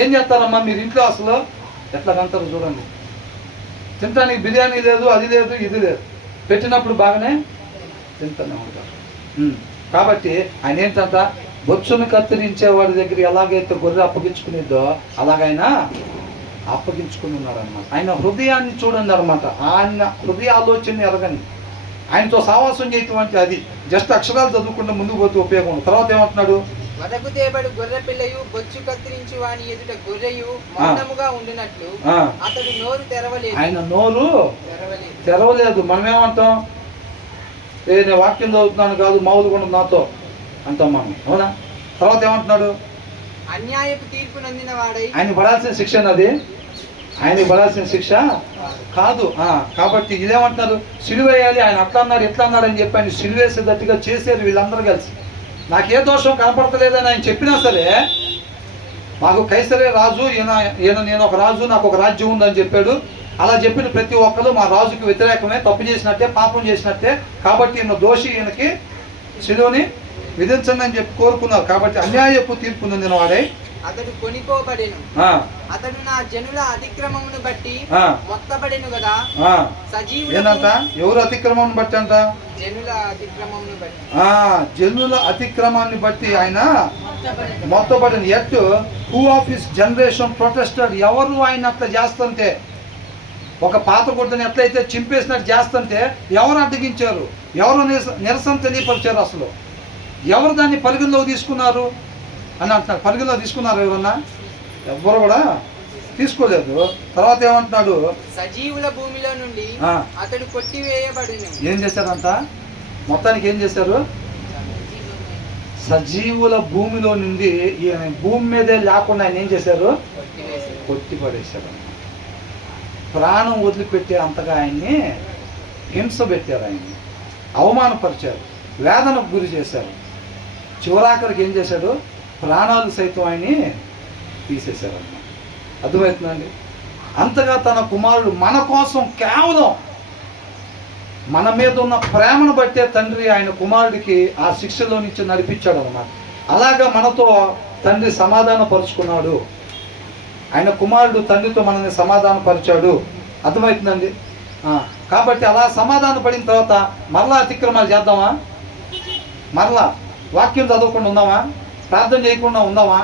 ఏం చేస్తారమ్మా మీరు ఇంట్లో అసలు ఎట్లా కంటారు చూడండి. తింటానికి బిర్యానీ లేదు, అది లేదు, ఇది లేదు, పెట్టినప్పుడు బాగానే తింటూనే ఉంటారు. కాబట్టి ఆయన ఏంటంట, బొచ్చును కత్తిరించే వాడి దగ్గర ఎలాగైతే గొర్రె అప్పగించుకునేదో అలాగైనా అప్పగించుకుని ఉన్నాడు అనమాట. ఆయన హృదయాన్ని చూడండి అనమాట. ఆయన హృదయ ఆలోచన ఎరగని, ఆయనతో సావాసం చేయటం అంటే అది జస్ట్ అక్షరాలు చదువుకుంటే ముందుకు పోతే ఉపయోగం ఉంది. తర్వాత ఏమంటున్నాడు, వదకు తేబడు గొర్రె పిల్లయు బొచ్చు కత్తిరించి వాని ఎదుట గొర్రెయు మౌనముగా ఉండినట్లు అతడు నోరు తెరవలేదు. ఆయన నోరు తెరవలేదు. మనం ఏమంటాం, నేను వాక్యం చదువుతున్నాను కాదు మామూలుగా ఉండదు నాతో అంటాం మనం, అవునా? తర్వాత ఏమంటున్నాడు, అన్యాయపు తీర్పు నందిన వాడై, ఆయన పడాల్సిన శిక్ష అది ఆయనకి పడాల్సిన శిక్ష కాదు. కాబట్టి ఇదేమంటున్నారు, సిలువేయాలి, ఆయన అట్లా అన్నారు ఇట్లా అన్నారు అని చెప్పి ఆయన సిలువేసేటట్టుగా చేశారు వీళ్ళందరూ కలిసి. నాకే దోషం కనపడతలేదని ఆయన చెప్పినా సరే, మాకు కైసరే రాజు, ఈయన నేను ఒక రాజు, నాకు ఒక రాజ్యం ఉందని చెప్పాడు. అలా చెప్పిన ప్రతి ఒక్కరు మా రాజుకి వ్యతిరేకమే, తప్పు చేసినట్టే, పాపం చేసినట్టే, కాబట్టి ఈయన దోషి, ఈయనకి శిలువని విధించండి అని చెప్పి కోరుకున్నారు. కాబట్టి అన్యాయపు తీర్పు నొందిన వాడే అతడు కొనిపోబడెను, అతడు నా జనుల అతిక్రమమును బట్టి మొత్తబడెను కదా. ఏంటంట, ఎవరు అతిక్రమం బట్టి అంట? జనుల అతిక్రమమును బట్టి. జనుల అతిక్రమాన్ని బట్టి ఆయన మొత్తబడిన. Yet who of his generation protested, ఎవరు ఆయన అట్లా చేస్తుంటే, ఒక పాత గుడ్డని ఎట్లయితే చింపేసినట్టు చేస్తుంటే ఎవరు అడ్డగించారు, ఎవరు నిరసన తెలియపరిచారు, అసలు ఎవరు దాన్ని పరిగణలోకి తీసుకున్నారు అని అంటున్నారు. పరిగణలో తీసుకున్నారు ఎవరన్నా? ఎవ్వరు కూడా తీసుకోలేదు. తర్వాత ఏమంటున్నాడు, సజీవుల భూమిలో నుండి అతడు కొట్టివేయబడెను. ఏం చేశారంట? మొత్తానికి ఏం చేశారు? సజీవుల భూమిలో నుండి భూమి మీదే లేకుండా ఆయన ఏం చేశారు? కొట్టి పడేశారు. ప్రాణం వదిలిపెట్టే అంతగా ఆయన్ని హింస పెట్టారు, ఆయన్ని అవమానపరిచారు, వేదనకు గురి చేశారు. చివరాఖరికి ఏం చేశాడు? ప్రాణాలు సైతం ఆయన్ని తీసేశారు అన్నమాట. అర్థమవుతుందండి? అంతగా తన కుమారుడు మన కోసం, కేవలం మన మీద ఉన్న ప్రేమను బట్టే తండ్రి ఆయన కుమారుడికి ఆ శిక్షలో నుంచి నడిపించాడు అన్నమాట. అలాగా మనతో తండ్రి సమాధాన పరుచుకున్నాడు. ఆయన కుమారుడు తండ్రితో మనల్ని సమాధానపరిచాడు. అర్థమవుతుందండి? కాబట్టి అలా సమాధాన పడిన తర్వాత మరలా అతిక్రమాలు చేద్దామా? మరలా వాక్యం చదవకుండా ఉందామా? ప్రార్థన చేయకుండా ఉందామా?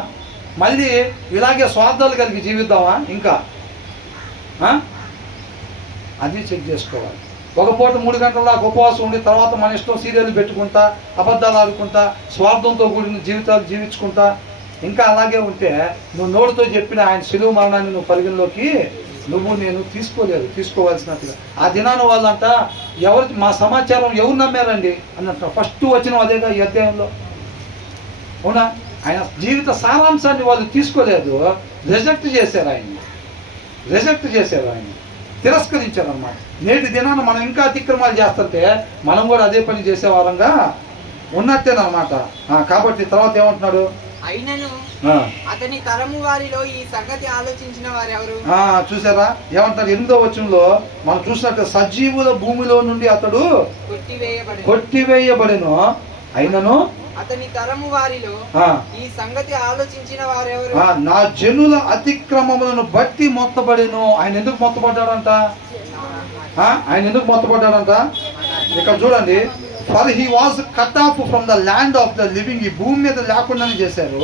మళ్ళీ ఇలాగే స్వార్థాలు కలిగి జీవిద్దామా? ఇంకా అది చెక్ చేసుకోవాలి. ఒక పూట 3 గంటల దాకా ఉపవాసం ఉండి తర్వాత మన ఇష్టం సీరియల్ పెట్టుకుంటా, అబద్ధాలు ఆడుకుంటా, స్వార్థంతో కూడిన జీవితాలు జీవించుకుంటా ఇంకా అలాగే ఉంటే నువ్వు నోటితో చెప్పిన ఆయన శిలువ మరణాన్ని నువ్వు పరిగణలోకి నేను తీసుకోవాల్సినట్టుగా. ఆ దినాన వాళ్ళంట ఎవరు మా సమాచారం ఎవరు నమ్మారండి అన్నట్టు ఫస్ట్ వచ్చిన అదేగా ఈ అధ్యాయంలో. అవునా? ఆయన జీవిత సారాంశాన్ని వాళ్ళు తీసుకోలేదు, రిజెక్ట్ చేశారు ఆయన, తిరస్కరించారు అన్నమాట. నేటి దినాన మనం ఇంకా అతిక్రమాలు చేస్తుంటే మనం కూడా అదే పని చేసేవారంగా ఉన్నట్టేనమాట. కాబట్టి తర్వాత ఏమంటున్నాడు, అయినను అతని తరము వారిలో ఈ సంగతి ఆలోచించిన వారు ఎవరు? చూసారా ఏమంటారు? 8వ వచనంలో మనం చూసినట్టు సజీవుల భూమిలో నుండి అతడు కొట్టివేయబడెను, అయినను అతని తరము వారిలో ఈ సంగతి ఆలోచించిన వారెవరు? నా జనుల అతిక్రమములను బట్టి మొత్తబడెను. ఆయన ఎందుకు మొత్తపడ్డాడంట? ఇక్కడ చూడండి, for he was cut off from the land of the living. ఈ భూమి మీద లేకుండానే చేశారు.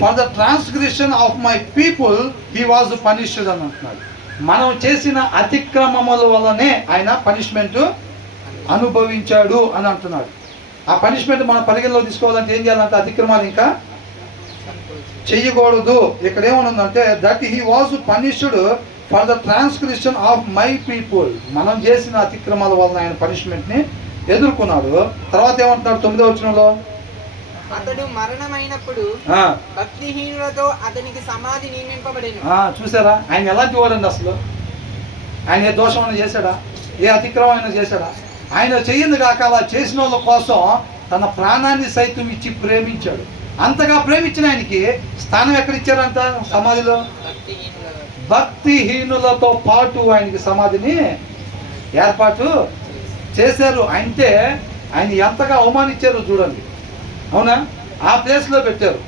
For the transgression of my people he was punished అని అంటున్నాడు. మనం చేసిన అతిక్రమముల వల్లనే ఆయన పనిష్మెంట్ అనుభవించాడు అని అంటున్నాడు. ఆ పనిష్మెంట్ మనం పరిగణలో తీసుకోవాలంటే ఏం చేయాలంటే అతిక్రమాలు ఇంకా చెయ్యకూడదు. ఇక్కడ ఏమనుందంటే that he was punished for the transgression of my people. మనం చేసిన అతిక్రమాల వలన ఆయన పనిష్మెంట్ ని ఎదుర్కొన్నాడు. తర్వాత ఏమంటున్నాడు 9వ వచనంలో, అతడు మరణమైనప్పుడు భక్తిహీనులతో అతనికి సమాధి నియమింపబడెను. చూసారా ఆయన ఎలాంటి వాడండి? అసలు ఆయన ఏ దోషం అయినా చేశాడా? ఏ అతిక్రమం అయినా చేశాడా? ఆయన చెయ్యింది కాక అలా చేసిన వాళ్ళ కోసం తన ప్రాణాన్ని సైతం ఇచ్చి ప్రేమించాడు. అంతగా ప్రేమించిన ఆయనకి స్థానం ఎక్కడిచ్చారంట? సమాధిలో. భక్తిహీనులతో పాటు ఆయనకి సమాధిని ఏర్పాటు చేశారు. అంటే ఆయన ఎంతగా అవమానించారు చూడండి. అవునా? ఆ ప్లేస్లో పెట్టారు.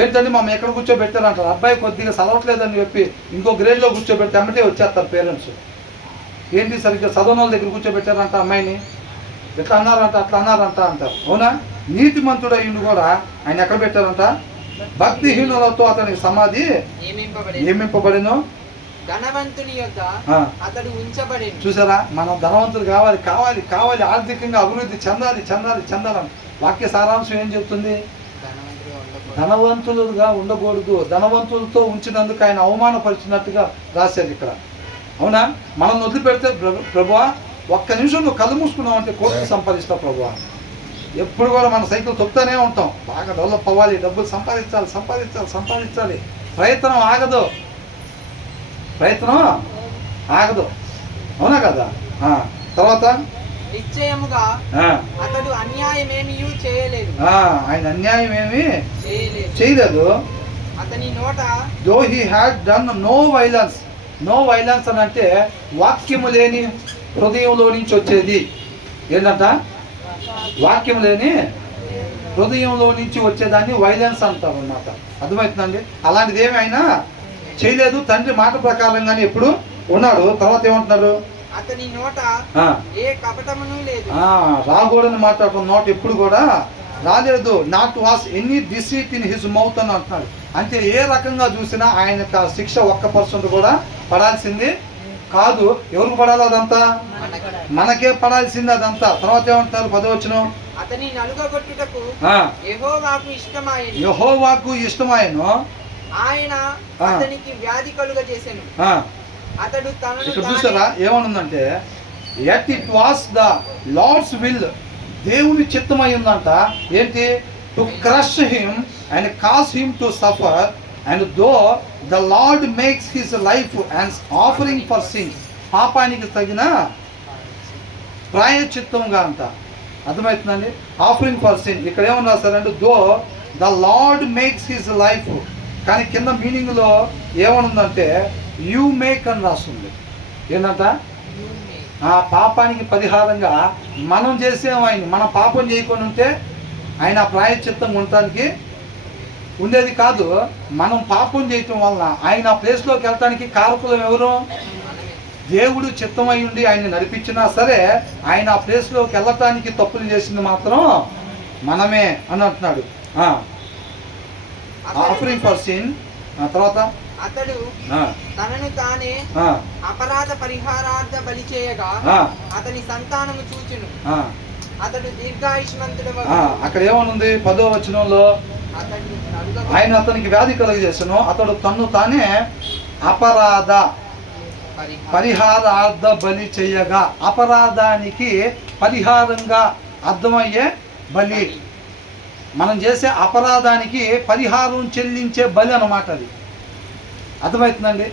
ఏంటంటే మమ్మల్ని ఎక్కడ కూర్చోబెట్టారు అంటారు. అబ్బాయి కొద్దిగా చదవట్లేదని చెప్పి ఇంకో గ్రేడ్లో కూర్చోబెడితే అమ్మటే వచ్చేస్తారు పేరెంట్స్. ఏంటి సరిగ్గా చదవని వాళ్ళ దగ్గర కూర్చోబెట్టారంట అమ్మాయిని, ఎట్లా అన్నారంట అట్లా అన్నారంట అంటారు. అవునా? నీతిమంతుడు అయ్యిండు కూడా ఆయన ఎక్కడ పెట్టారంట? భక్తిహీనులతో అతనికి సమాధి నియమింపబడెను. ధనవంతుని యొద్ద అతడు ఉంచబడెను. చూసారా? మనం ధనవంతులు కావాలి, ఆర్థికంగా అభివృద్ధి చెందాలని వాక్య సారాంశం ఏం చెప్తుంది? ధనవంతులుగా ఉండకూడదు. ధనవంతులతో ఉంచినందుకు ఆయన అవమానపరిచినట్టుగా రాశారు ఇక్కడ. అవునా? మనం వదిలిపెడితే ప్రభువా ఒక్క నిమిషం నువ్వు కళ్ళు మూసుకున్నావు అంటే కోట్లు సంపాదిస్తావు ప్రభువా. ఎప్పుడు కూడా మన సైకిల్ తొక్కుతూనే ఉంటాం. బాగా డెవలప్ అవ్వాలి, డబ్బులు సంపాదించాలి, ప్రయత్నం ఆగదు. ప్రయత్నం ఆగదు, అవునా కదా? తర్వాత నిశ్చయముగా అతడు అన్యాయమేమీ చేయలేదు. ఆయన అన్యాయం ఏమీ చేయలేదు. అతని నోట though he had done no violence. No violence అని అంటే వాక్యము లేని హృదయంలో నుంచి వచ్చేది ఏంటంట? వాక్యం లేని హృదయంలో నుంచి వచ్చేదాన్ని వైలెన్స్ అంటారు అన్నమాట. అర్థమవుతుందండి? అలాంటిది ఏమి ఆయన చేయలేదు. తండ్రి మాట ప్రకారంగానే ఎప్పుడు ఉన్నాడు. తర్వాత ఏమంటున్నారు? అతని నోట ఏ కపటమును లేదు. రాకూడని మాట్లాడుతున్న నోట ఎప్పుడు కూడా రాలేదు. Not was any deceit in his mouth అని అంటున్నాడు. అంటే ఏ రకంగా చూసినా ఆయనకు ఆ శిక్ష 1% కూడా పడాల్సింది కాదు. ఎవరికి పడాలి? అదంతా మనకే పడాల్సింది అదంతా. తర్వాత ఏమంటారు? 10వ వచనం, అతని నలుగగొట్టుటకు యెహోవాకు ఇష్టమాయెను. ఆయన అతనికి వ్యాధి కలుగజేసెను. అతడు ఇక్కడ చూసారా ఏమనుందంటే, yet it was the lord's will, దేవుని చిత్తమై ఉందంట. ఏంటి? To crush him and cause him to suffer, and though the lord makes his life and offering for sin, పాపానికి తగిన ప్రాయశ్చిత్తంగా అంట. అర్థమవుతుందండి? Offering for sin. ఇక్కడ ఏమన్నా రాస్తారంటే though the lord makes his life, కానీ కింద మీనింగ్లో ఏమనుందంటే యూ మేక్ అని రాస్తుంది. ఏంటంట? ఆ పాపానికి పరిహారంగా మనం చేసేం. ఆయన మనం పాపం చేయకుండా ఉంటే ఆయన ప్రాయశ్చిత్తం ఉండటానికి ఉండేది కాదు. మనం పాపం చేయటం వలన ఆయన ప్లేస్లోకి వెళ్ళటానికి కారకులం ఎవరు? దేవుడు చిత్తమై ఉండి ఆయన నడిపించినా సరే ఆయన ఆ ప్లేస్లోకి వెళ్ళటానికి తప్పులు చేసింది మాత్రం మనమే అని అంటున్నాడు. Offering for sin. తర్వాత అతడు తనను తానే అపరాధ పరిహారార్థ బలి చేయగా అతని సంతానము చూచును. అతడు దీర్ఘాయుష్మంతుడు. అక్కడ ఏమనుంది? 10వ వచనంలో ఆయన అతనికి వ్యాధి కలుగజేసెను. అతడు తన్ను తానే అపరాధ పరిహారార్థ బలి చేయగా, అపరాధానికి పరిహారంగా అర్థమయ్యే బలి, మనం చేసే అపరాధానికి పరిహారం చెల్లించే బలి అన్నమాట అది. అర్థమవుతుందండి?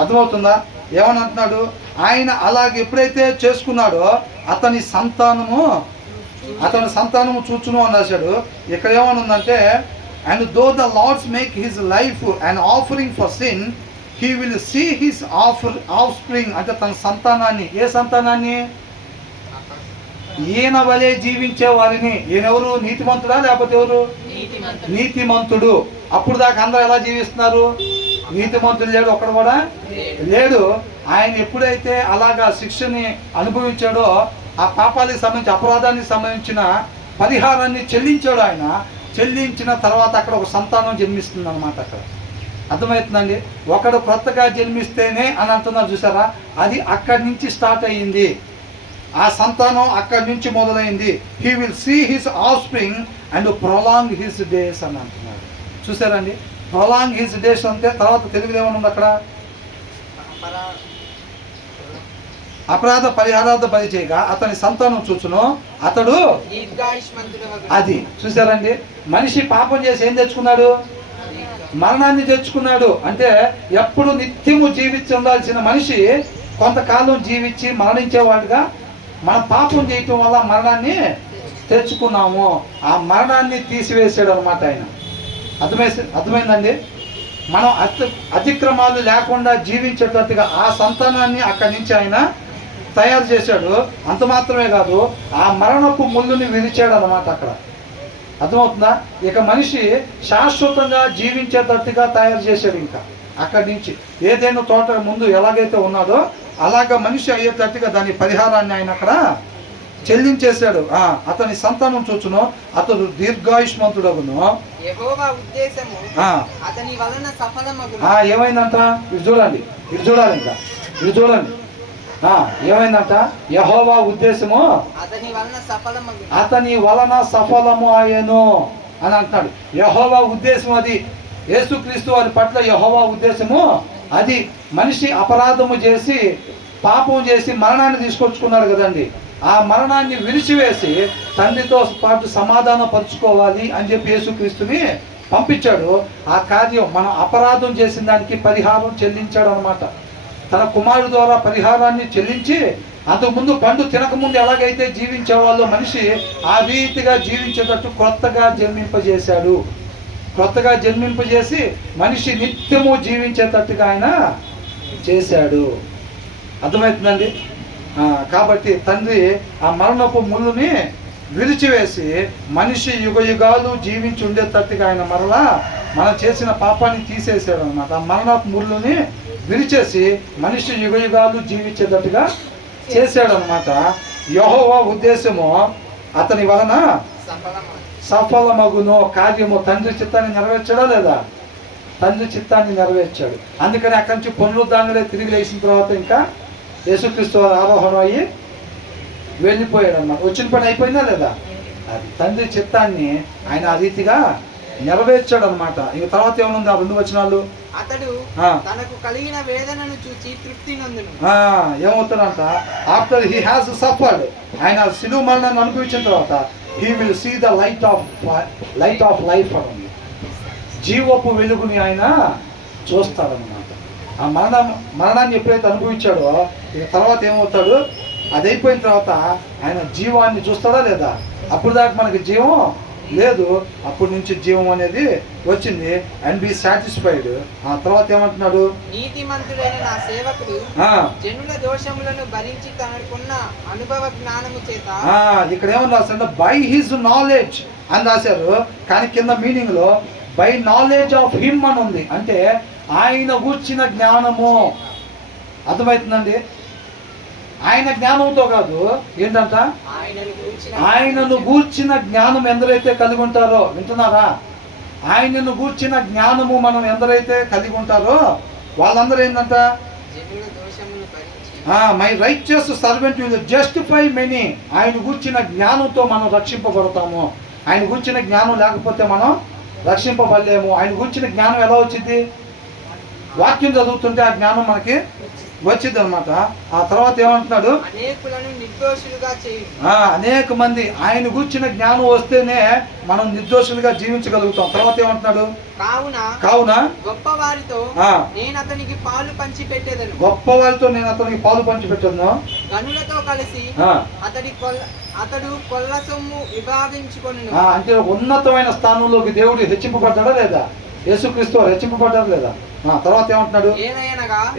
అర్థమవుతుందా? ఏమని అంటున్నాడు? ఆయన అలాగే ఎప్పుడైతే చేసుకున్నాడో అతని సంతానము చూచును అని రాశాడు. ఇక్కడ ఏమనుందంటే, and though the lord's make his life and offering for sin, he will see his offspring. అంటే తన సంతానాన్ని, ఏ సంతానాన్ని? ఈయన వలె జీవించే వారిని. ఈయనెవరు? నీతిమంతుడా లేకపోతే ఎవరు? నీతిమంతుడు. అప్పుడు దాకా అందరూ ఎలా జీవిస్తున్నారు? నీతిమంతుడు లేడు, ఒక్కడు కూడా లేడు. ఆయన ఎప్పుడైతే అలాగా శిక్షని అనుభవించాడో ఆ పాపాలకు సంబంధించి, అపరాధానికి సంబంధించిన పరిహారాన్ని చెల్లించాడు. ఆయన చెల్లించిన తర్వాత అక్కడ ఒక సంతానం జన్మిస్తుంది అన్నమాట. అక్కడ అర్థమవుతుందండి? ఒకడు కొత్తగా జన్మిస్తేనే అని అంటున్నారు చూసారా, అది అక్కడి నుంచి స్టార్ట్ అయ్యింది. ఆ సంతానం అక్కడి నుంచి మొదలైంది. He will see his offspring and prolong his days అని అంటున్నాడు. చూసారండి? ప్రొలాంగ్ హిస్ డేస్ అంటే తర్వాత తెలుగులో ఏమన్నా అక్కడ? అపరాధ పరిహారార్థ బలి చేయగా అతని సంతానం చూచును, అతడు అది. చూసారండి? మనిషి పాపం చేసి ఏం తెచ్చుకున్నాడు? మరణాన్ని తెచ్చుకున్నాడు. అంటే ఎప్పుడు నిత్యము జీవించి ఉండాల్సిన మనిషి కొంతకాలం జీవించి మరణించేవాడుగా మనం పాపం చేయటం వల్ల మరణాన్ని తెచ్చుకున్నాము. ఆ మరణాన్ని తీసివేసాడు అనమాట ఆయన. అర్థమైందండి? మనం అతిక్రమాలు లేకుండా జీవించేటట్టుగా ఆ సంతానాన్ని అక్కడి నుంచి ఆయన తయారు చేశాడు. అంత మాత్రమే కాదు, ఆ మరణపు ముళ్ళుని విరిచాడు అనమాట అక్కడ. అర్థమవుతుందా? ఇక మనిషి శాశ్వతంగా జీవించేటట్టుగా తయారు చేశాడు. ఇంకా అక్కడి నుంచి ఏదైనా తోట ముందు ఎలాగైతే ఉన్నాడో అలాగా మనిషి అయ్యేటట్టుగా దాని పరిహారాన్ని ఆయన అక్కడ చెల్లించేశాడు. అతని సంతానం చూచును, అతడు దీర్ఘాయుష్మంతుడగును. ఏమైందంట? ఇది చూడండి, ఇది చూడాలి, ఇంకా ఇది చూడండి. ఏమైందంట? యెహోవా ఉద్దేశము అతని వలన సఫలము ఆయను అని అంటున్నాడు. యెహోవా ఉద్దేశం అది. యేసుక్రీస్తు వారి పట్ల యెహోవా ఉద్దేశము అది. మనిషి అపరాధము చేసి పాపం చేసి మరణాన్ని తీసుకొచ్చుకున్నాడు కదండి. ఆ మరణాన్ని విరిచివేసి తండ్రితో పాటు సమాధానం పరుచుకోవాలి అని చెప్పి యేసుక్రీస్తుని పంపించాడు. ఆ కార్యం మనం అపరాధం చేసిన దానికి పరిహారం చెల్లించాడు అనమాట. తన కుమారుడు ద్వారా పరిహారాన్ని చెల్లించి అంతకుముందు పండు తినకముందు ఎలాగైతే జీవించేవాళ్ళో మనిషి ఆ రీతిగా జీవించేటట్టు కొత్తగా జన్మింపజేశాడు. కొత్తగా జన్మింపజేసి మనిషి నిత్యము జీవించేటట్టుగా ఆయన చేశాడు. అర్థమవుతుందండి? కాబట్టి తండ్రి ఆ మరణపు ముళ్ళుని విరిచివేసి మనిషి యుగ యుగాలు జీవించి ఉండేటట్టుగా ఆయన మరలా మనం చేసిన పాపాన్ని తీసేసాడు అనమాట. ఆ మరణపు ముళ్ళుని విరిచేసి మనిషి యుగ యుగాలు జీవించేటట్టుగా చేశాడు అనమాట. యెహోవా ఉద్దేశము అతని వలన సఫలమగును కార్యము. తండ్రి చిత్తాన్ని నెరవేర్చాడా లేదా? తండ్రి చిత్తాన్ని నెరవేర్చాడు. అందుకని అక్కడి నుంచి పునరుద్ధానంలో తిరిగి లేచిన తర్వాత ఇంకా యేసుక్రీస్తు వారు ఆరోహణం అయ్యి వెళ్ళిపోయాడు అన్నమాట. వచ్చిన పని అయిపోయిందా లేదా? అది తండ్రి చిత్తాన్ని ఆయన ఆ రీతిగా నెరవేర్చాడు అనమాట. ఇక తర్వాత ఏమనుంది ఆ 2 వచనాలు? అతడు తనకు కలిగిన వేదనను చూచి తృప్తి నందును. ఏమవుతాడంట? ఆఫ్టర్ హీ హాస్ సఫర్డ్, ఆయన శిలువ మరణాన్ని అనుభవించిన తర్వాత he will see the light of life అని, జీవపు వెలుగుని ఆయన చూస్తాడనమాట. ఆ మరణాన్ని ఎప్పుడైతే అనుభవించాడో ఇక తర్వాత ఏమవుతాడు? అది అయిపోయిన తర్వాత ఆయన జీవాన్ని చూస్తాడా లేదా? అప్పుడు దాకా మనకి జీవం లేదు, అప్పటి నుంచి జీవం అనేది వచ్చింది. And be satisfied. ఆ తర్వాత ఏమంటున్నాడు? నీతిమంతుడైన నా సేవకుడు జనుల దోషములను భరించి తనకున్న అనుభవ జ్ఞానము చేత. ఇక్కడ ఏమని రాశారు? బై హిజ్ నాలెడ్జ్ అని రాశారు, కానీ కింద మీనింగ్ లో బై నాలెడ్జ్ ఆఫ్ హిమ్ అని ఉంది. అంటే ఆయన గూర్చిన జ్ఞానము. అర్థమవుతుందండి? ఆయన జ్ఞానంతో కాదు, ఏంటంట? ఆయనను గూర్చిన జ్ఞానం ఎందరైతే కలిగి ఉంటారో, వింటున్నారా? ఆయనను గూర్చిన జ్ఞానము మనం ఎందరైతే కలిగి ఉంటారో వాళ్ళందరూ ఏంటంట? My righteous servant will justify many. ఆయన గూర్చిన జ్ఞానంతో మనం రక్షింపబడతాము. ఆయన గూర్చిన జ్ఞానం లేకపోతే మనం రక్షింపబడలేము. ఆయన గూర్చిన జ్ఞానం ఎలా వచ్చింది? వాక్యం చదువుతుంటే ఆ జ్ఞానం మనకి వచ్చింది అనమాట. ఆ తర్వాత ఏమంటున్నాడు? అనేక మంది ఆయన గూర్చిన జ్ఞానం వస్తేనే మనం నిర్దోషులుగా జీవించగలుగుతాం. తర్వాత ఏమంటున్నాడు? కావున గొప్పవారితో నేను అతనికి పాలు పంచి పెట్టేదను. గొప్పవారితో నేను అతనికి పాలు పంచి పెట్టేదను. గనులతో కలిసి అతడు కొల్ల సొమ్ము విభాగించుకొనును. అంటే ఉన్నతమైన స్థానంలోకి దేవుడు హెచ్చింపబడ్డాడా లేదా? యేసుక్రీస్తు వారు హెచ్చింపబడ్డారు లేదా? తర్వాత ఏమంటున్నాడు?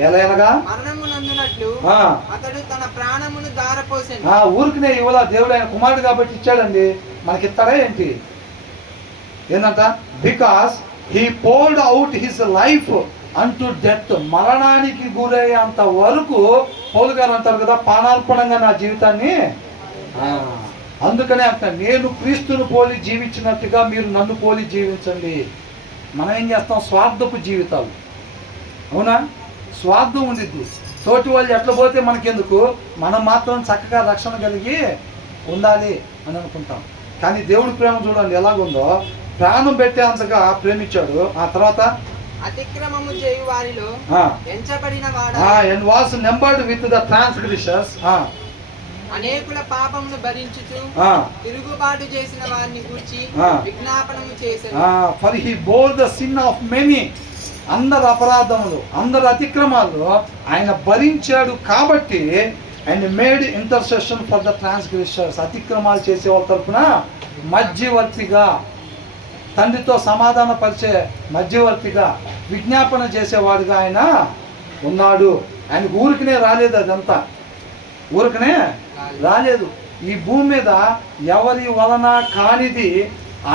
ఏలయనగా మరణము నందునట్లు అతడు తన ప్రాణమును ధారపోసెను. ఊరికినే ఇవ్వాల, దేవుడు ఆయన కుమారుడు కాబట్టి ఇచ్చాడండి. మనకి ఇస్తాడా ఏంటి? ఏంటంట? Because he poured out his life అంటూ డెత్. మరణానికి గురయ్యేంత వరకు పౌలు గారు అంటారు కదా, పానార్పణంగా నా జీవితాన్ని. అందుకనే అంట, నేను క్రీస్తును పోలి జీవించినట్టుగా మీరు నన్ను పోలి జీవించండి. మనం ఏం చేస్తాం? స్వార్థపు జీవితాలు. అవునా? స్వార్థం ఉండిద్ది. తోటి వాళ్ళు ఎట్లా పోతే మనకెందుకు, మనం మాత్రం చక్కగా రక్షణ కలిగి ఉండాలి అని అనుకుంటాం. కానీ దేవుడి ప్రేమ చూడండి ఎలాగుందో, ప్రాణం పెట్టేంతగా ప్రేమించాడు. ఆ తర్వాత అతిక్రమము చేయు వారిలో ఎంచబడిన వాడు and was numbered with the transgressors. అనేకుల పాపమును భరించుచు తిరుగుబాటు చేసిన వారిని గూర్చి విజ్ఞాపనము చేశాడు. for he bore the sin of many. అందరు అపరాధములు, అందరు అతిక్రమాలు ఆయన భరించాడు కాబట్టి and made intercession for the transgressors. అతిక్రమాలు చేసే వాళ్ళ తరఫున మధ్యవర్తిగా, తండ్రితో సమాధాన పరిచే మధ్యవర్తిగా, విజ్ఞాపన చేసేవాడిగా ఆయన ఉన్నాడు. ఆయనకు ఊరికనే రాలేదు, అదంతా ఊరికనే రాలేదు. ఈ భూమి మీద ఎవరి వలన కానిది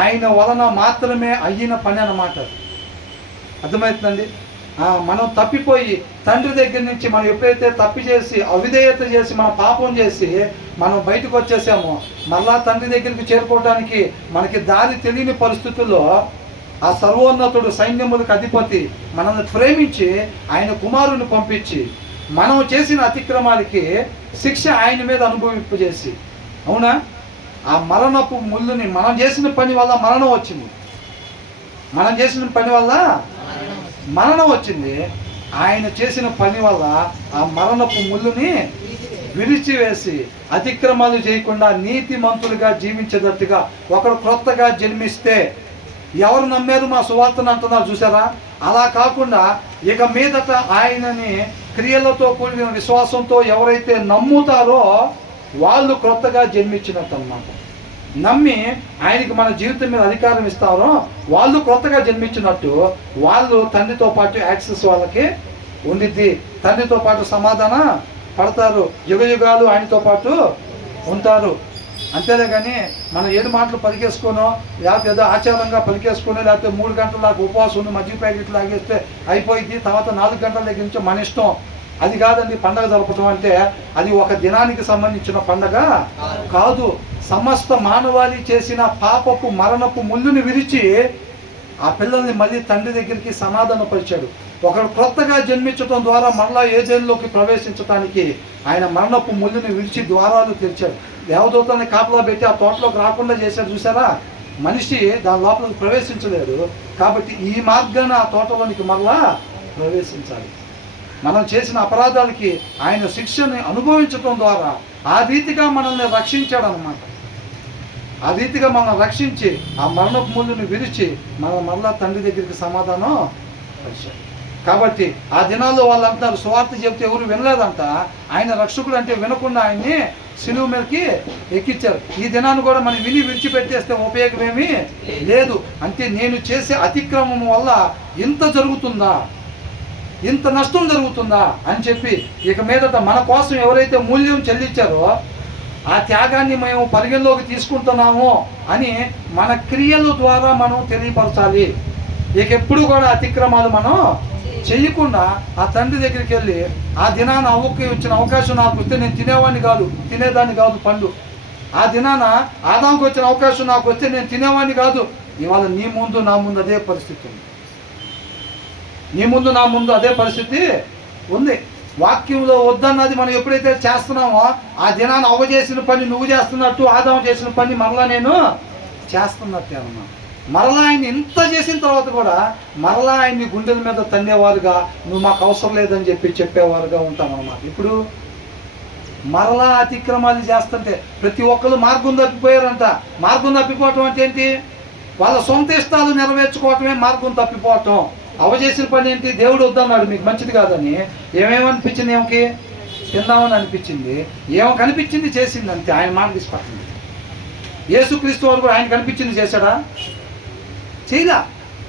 ఆయన వలన మాత్రమే అయిన పని అన్నమాట. అర్థమవుతుందండి? మనం తప్పిపోయి తండ్రి దగ్గర నుంచి మనం ఎప్పుడైతే తప్పి చేసి అవిధేయత చేసి మన పాపం చేసి మనం బయటకు వచ్చేసామో, మళ్ళా తండ్రి దగ్గరికి చేరుకోవడానికి మనకి దారి తెలియని పరిస్థితుల్లో ఆ సర్వోన్నతుడు సైన్యములకు అధిపతి మనల్ని ప్రేమించి ఆయన కుమారుని పంపించి మనం చేసిన అతిక్రమాలకి శిక్ష ఆయన మీద అనుభవింపజేసి, అవునా, ఆ మరణపు ముళ్ళుని మనం చేసిన పని వల్ల మరణం వచ్చింది. మనం చేసిన పని వల్ల మరణం వచ్చింది. ఆయన చేసిన పని వల్ల ఆ మరణపు ముళ్ళుని విరిచివేసి అతిక్రమాలు చేయకుండా నీతిమంతులుగా జీవించేటట్టుగా ఒకడు క్రొత్తగా జన్మిస్తే ఎవరు నమ్మారు మా సువార్తను అంటున్నారు చూసారా? అలా కాకుండా ఇక మీదట ఆయనని క్రియలతో కూడిన విశ్వాసంతో ఎవరైతే నమ్ముతారో వాళ్ళు క్రొత్తగా జన్మించినట్టు అన్నమాట. నమ్మి ఆయనకి మన జీవితం మీద అధికారం ఇస్తారో వాళ్ళు క్రొత్తగా జన్మించినట్టు. వాళ్ళు తండ్రితో పాటు యాక్సెస్ వాళ్ళకి ఉండిద్ది, తండ్రితో పాటు సమాధాన పడతారు, యుగ యుగాలు ఆయనతో పాటు ఉంటారు. అంతేలే కానీ మనం ఏడు మాటలు పలికేసుకోనో లేకపోతే ఏదో ఆచారంగా పలికేసుకొని లేకపోతే 3 గంటల దాకా ఉపవాసం ఉండి మజ్జిగ ప్యాకెట్లు లాగేస్తే అయిపోయింది, తర్వాత 4 గంటల దగ్గర నుంచి మన ఇష్టం. అది కాదండి పండగ జరపడం అంటే. అది ఒక దినానికి సంబంధించిన పండగ కాదు. సమస్త మానవాళి చేసిన పాపపు మరణపు ముళ్ళుని విరిచి ఆ పిల్లల్ని మళ్ళీ తండ్రి దగ్గరికి సమాధానపరిచాడు. ఒకడు క్రొత్తగా జన్మించడం ద్వారా మరలా ఏదేళ్ళలోకి ప్రవేశించడానికి ఆయన మరణపు ముళ్ళుని విరిచి ద్వారాలు తెరిచాడు. దేవదూతల్ని కాపలా పెట్టి ఆ తోటలోకి రాకుండా చేశాడు చూసారా? మనిషి దాని లోపలికి ప్రవేశించలేడు. కాబట్టి ఈ మార్గాన ఆ తోటలోనికి మరలా ప్రవేశించాలి. మనం చేసిన అపరాధాలకి ఆయన శిక్షని అనుభవించడం ద్వారా ఆ రీతిగా మనల్ని రక్షించాడు అన్నమాట. ఆ రీతిగా మనం రక్షించి ఆ మరణపు ముళ్ళుని విరిచి మనం మరలా తండ్రి దగ్గరికి సమాధానం పరిచాడు. కాబట్టి ఆ దినాల్లో వాళ్ళు అంటారు సువార్త చెబితే ఎవరు వినలేదంట. ఆయన రక్షకుడు అంటే వినకుండా ఆయన్ని సిలువ మీదకి ఎక్కించారు. ఈ దినాన్ని కూడా మనం విని విడిచిపెట్టేస్తే ఉపయోగమేమీ లేదు. అంటే నేను చేసే అతిక్రమం వల్ల ఇంత జరుగుతుందా, ఇంత నష్టం జరుగుతుందా అని చెప్పి ఇక మీదట మన కోసం ఎవరైతే మూల్యం చెల్లించారో ఆ త్యాగాన్ని మేము పరిగణలోకి తీసుకుంటున్నాము అని మన క్రియల ద్వారా మనం తెలియపరచాలి. ఇక ఎప్పుడు కూడా అతిక్రమాలు మనం చెయ్యకుండా ఆ తండ్రి దగ్గరికి వెళ్ళి ఆ దినాన అవ్వకి వచ్చిన అవకాశం నాకు వస్తే నేను తినేదాన్ని కాదు పండు. ఆ దినాన ఆదాంకి వచ్చిన అవకాశం నాకు వస్తే నేను తినేవాడిని కాదు. ఇవాళ నీ ముందు నా ముందు అదే పరిస్థితి ఉంది. నీ ముందు నా ముందు అదే పరిస్థితి ఉంది. వాక్యంలో వద్దన్నది మనం ఎప్పుడైతే చేస్తున్నామో ఆ దినాన్ని అవ్వ చేసిన పని నువ్వు చేస్తున్నట్టు, ఆదాము చేసిన పని మరలా నేను చేస్తున్నట్టే అన్నమాట. మరలా ఆయన ఇంత చేసిన తర్వాత కూడా మరలా ఆయన్ని గుండెల మీద తన్నేవారుగా నువ్వు మాకు అవసరం లేదని చెప్పేవారుగా ఉంటామన్నమాట. ఇప్పుడు మరలా అతిక్రమాలు చేస్తుంటే ప్రతి ఒక్కరు మార్గం తప్పిపోయారంట. మార్గం తప్పిపోవటం అంటే ఏంటి? వాళ్ళ సొంత ఇష్టాలు నెరవేర్చుకోవటమే మార్గం తప్పిపోవటం. అవ చేసిన పని ఏంటి? దేవుడు వద్దన్నాడు మీకు మంచిది కాదని. ఏమేమనిపించింది? ఏమకి తిందామని అనిపించింది, ఏమో కనిపించింది చేసింది అంతే. ఆయన మాట తీసుకొచ్చింది. యేసుక్రీస్తు వారు కూడా ఆయన కనిపించింది చేశాడా? చేయలా.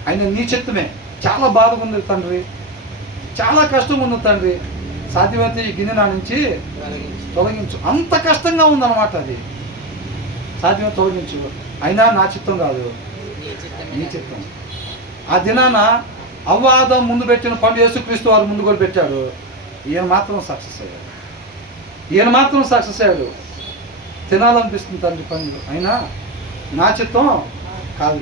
ఆయన నీ చిత్తమే. చాలా బాధగా ఉంది తండ్రి, చాలా కష్టంగా ఉంది తండ్రి, సాధ్యమైతే ఈ గిన్నె నా నుంచి తొలగించు. అంత కష్టంగా ఉందన్నమాట. అది సాధ్యమే తొలగించు. అయినా నా చిత్తం కాదు, నీ చిత్తం. ఆ దినాన అవ్వ ఆదాము ముందు పెట్టిన పండు యేసుక్రీస్తు వారు ముందు కూడా పెట్టాడు. ఈయన మాత్రం సక్సెస్ అయ్యాడు. తినాలనిపిస్తుంది తండ్రి పండు, అయినా నా చిత్తం కాదు,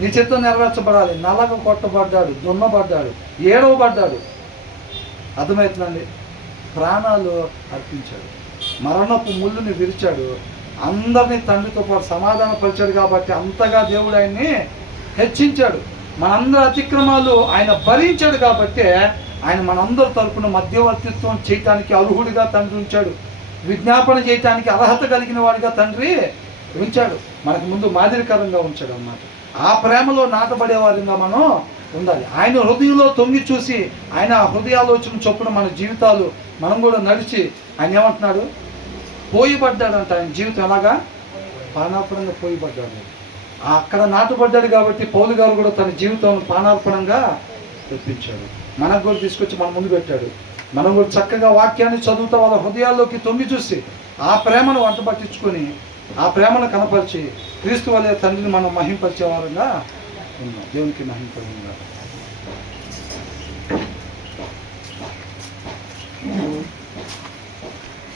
నీ చిత్తం నెరవేర్చబడాలి. నలగ కొట్టబడ్డాడు, దున్నబడ్డాడు, ఏడవబడ్డాడు. అర్థమవుతుందండి? ప్రాణాలు అర్పించాడు, మరణపు ముళ్ళుని విరిచాడు, అందరినీ తండ్రితో పాటు సమాధానపరిచాడు. కాబట్టి అంతగా దేవుడు ఆయన్ని హెచ్చించాడు. మనందరి అతిక్రమాలు ఆయన భరించాడు. కాబట్టి ఆయన మనందరి తరపున మధ్యవర్తిత్వం చేయటానికి అర్హుడిగా తండ్రి ఉంచాడు. విజ్ఞాపన చేయటానికి అర్హత కలిగిన వాడిగా తండ్రి ఉంచాడు. మనకు ముందు మాదిరికరంగా ఉంచాడు అన్నమాట. ఆ ప్రేమలో నాటబడేవారిగా మనం ఉండాలి. ఆయన హృదయంలో తొంగి చూసి ఆయన హృదయాలోచన చొప్పున మన జీవితాలు మనం కూడా నడిచి ఆయన ఏమంటున్నాడు? పోయిపడ్డాడంట. ఆయన జీవితం ఎలాగా? పానార్పణంగా పోయిపడ్డాడు. అక్కడ నాటుపడ్డాడు. కాబట్టి పౌలు గారు కూడా తన జీవితం పానార్పణంగా తెప్పించాడు. మనకు కూడా తీసుకొచ్చి మన ముందు పెట్టాడు. మనం కూడా చక్కగా వాక్యాన్ని చదువుతా వాళ్ళ హృదయాల్లోకి తొంగి చూసి ఆ ప్రేమను వంట పట్టించుకొని ఆ ప్రేమను కనపరిచి క్రీస్తు వలె తండ్రిని మనం మహింపరిచేవారుగా ఉన్నాం. దేవునికి మహింపరంగా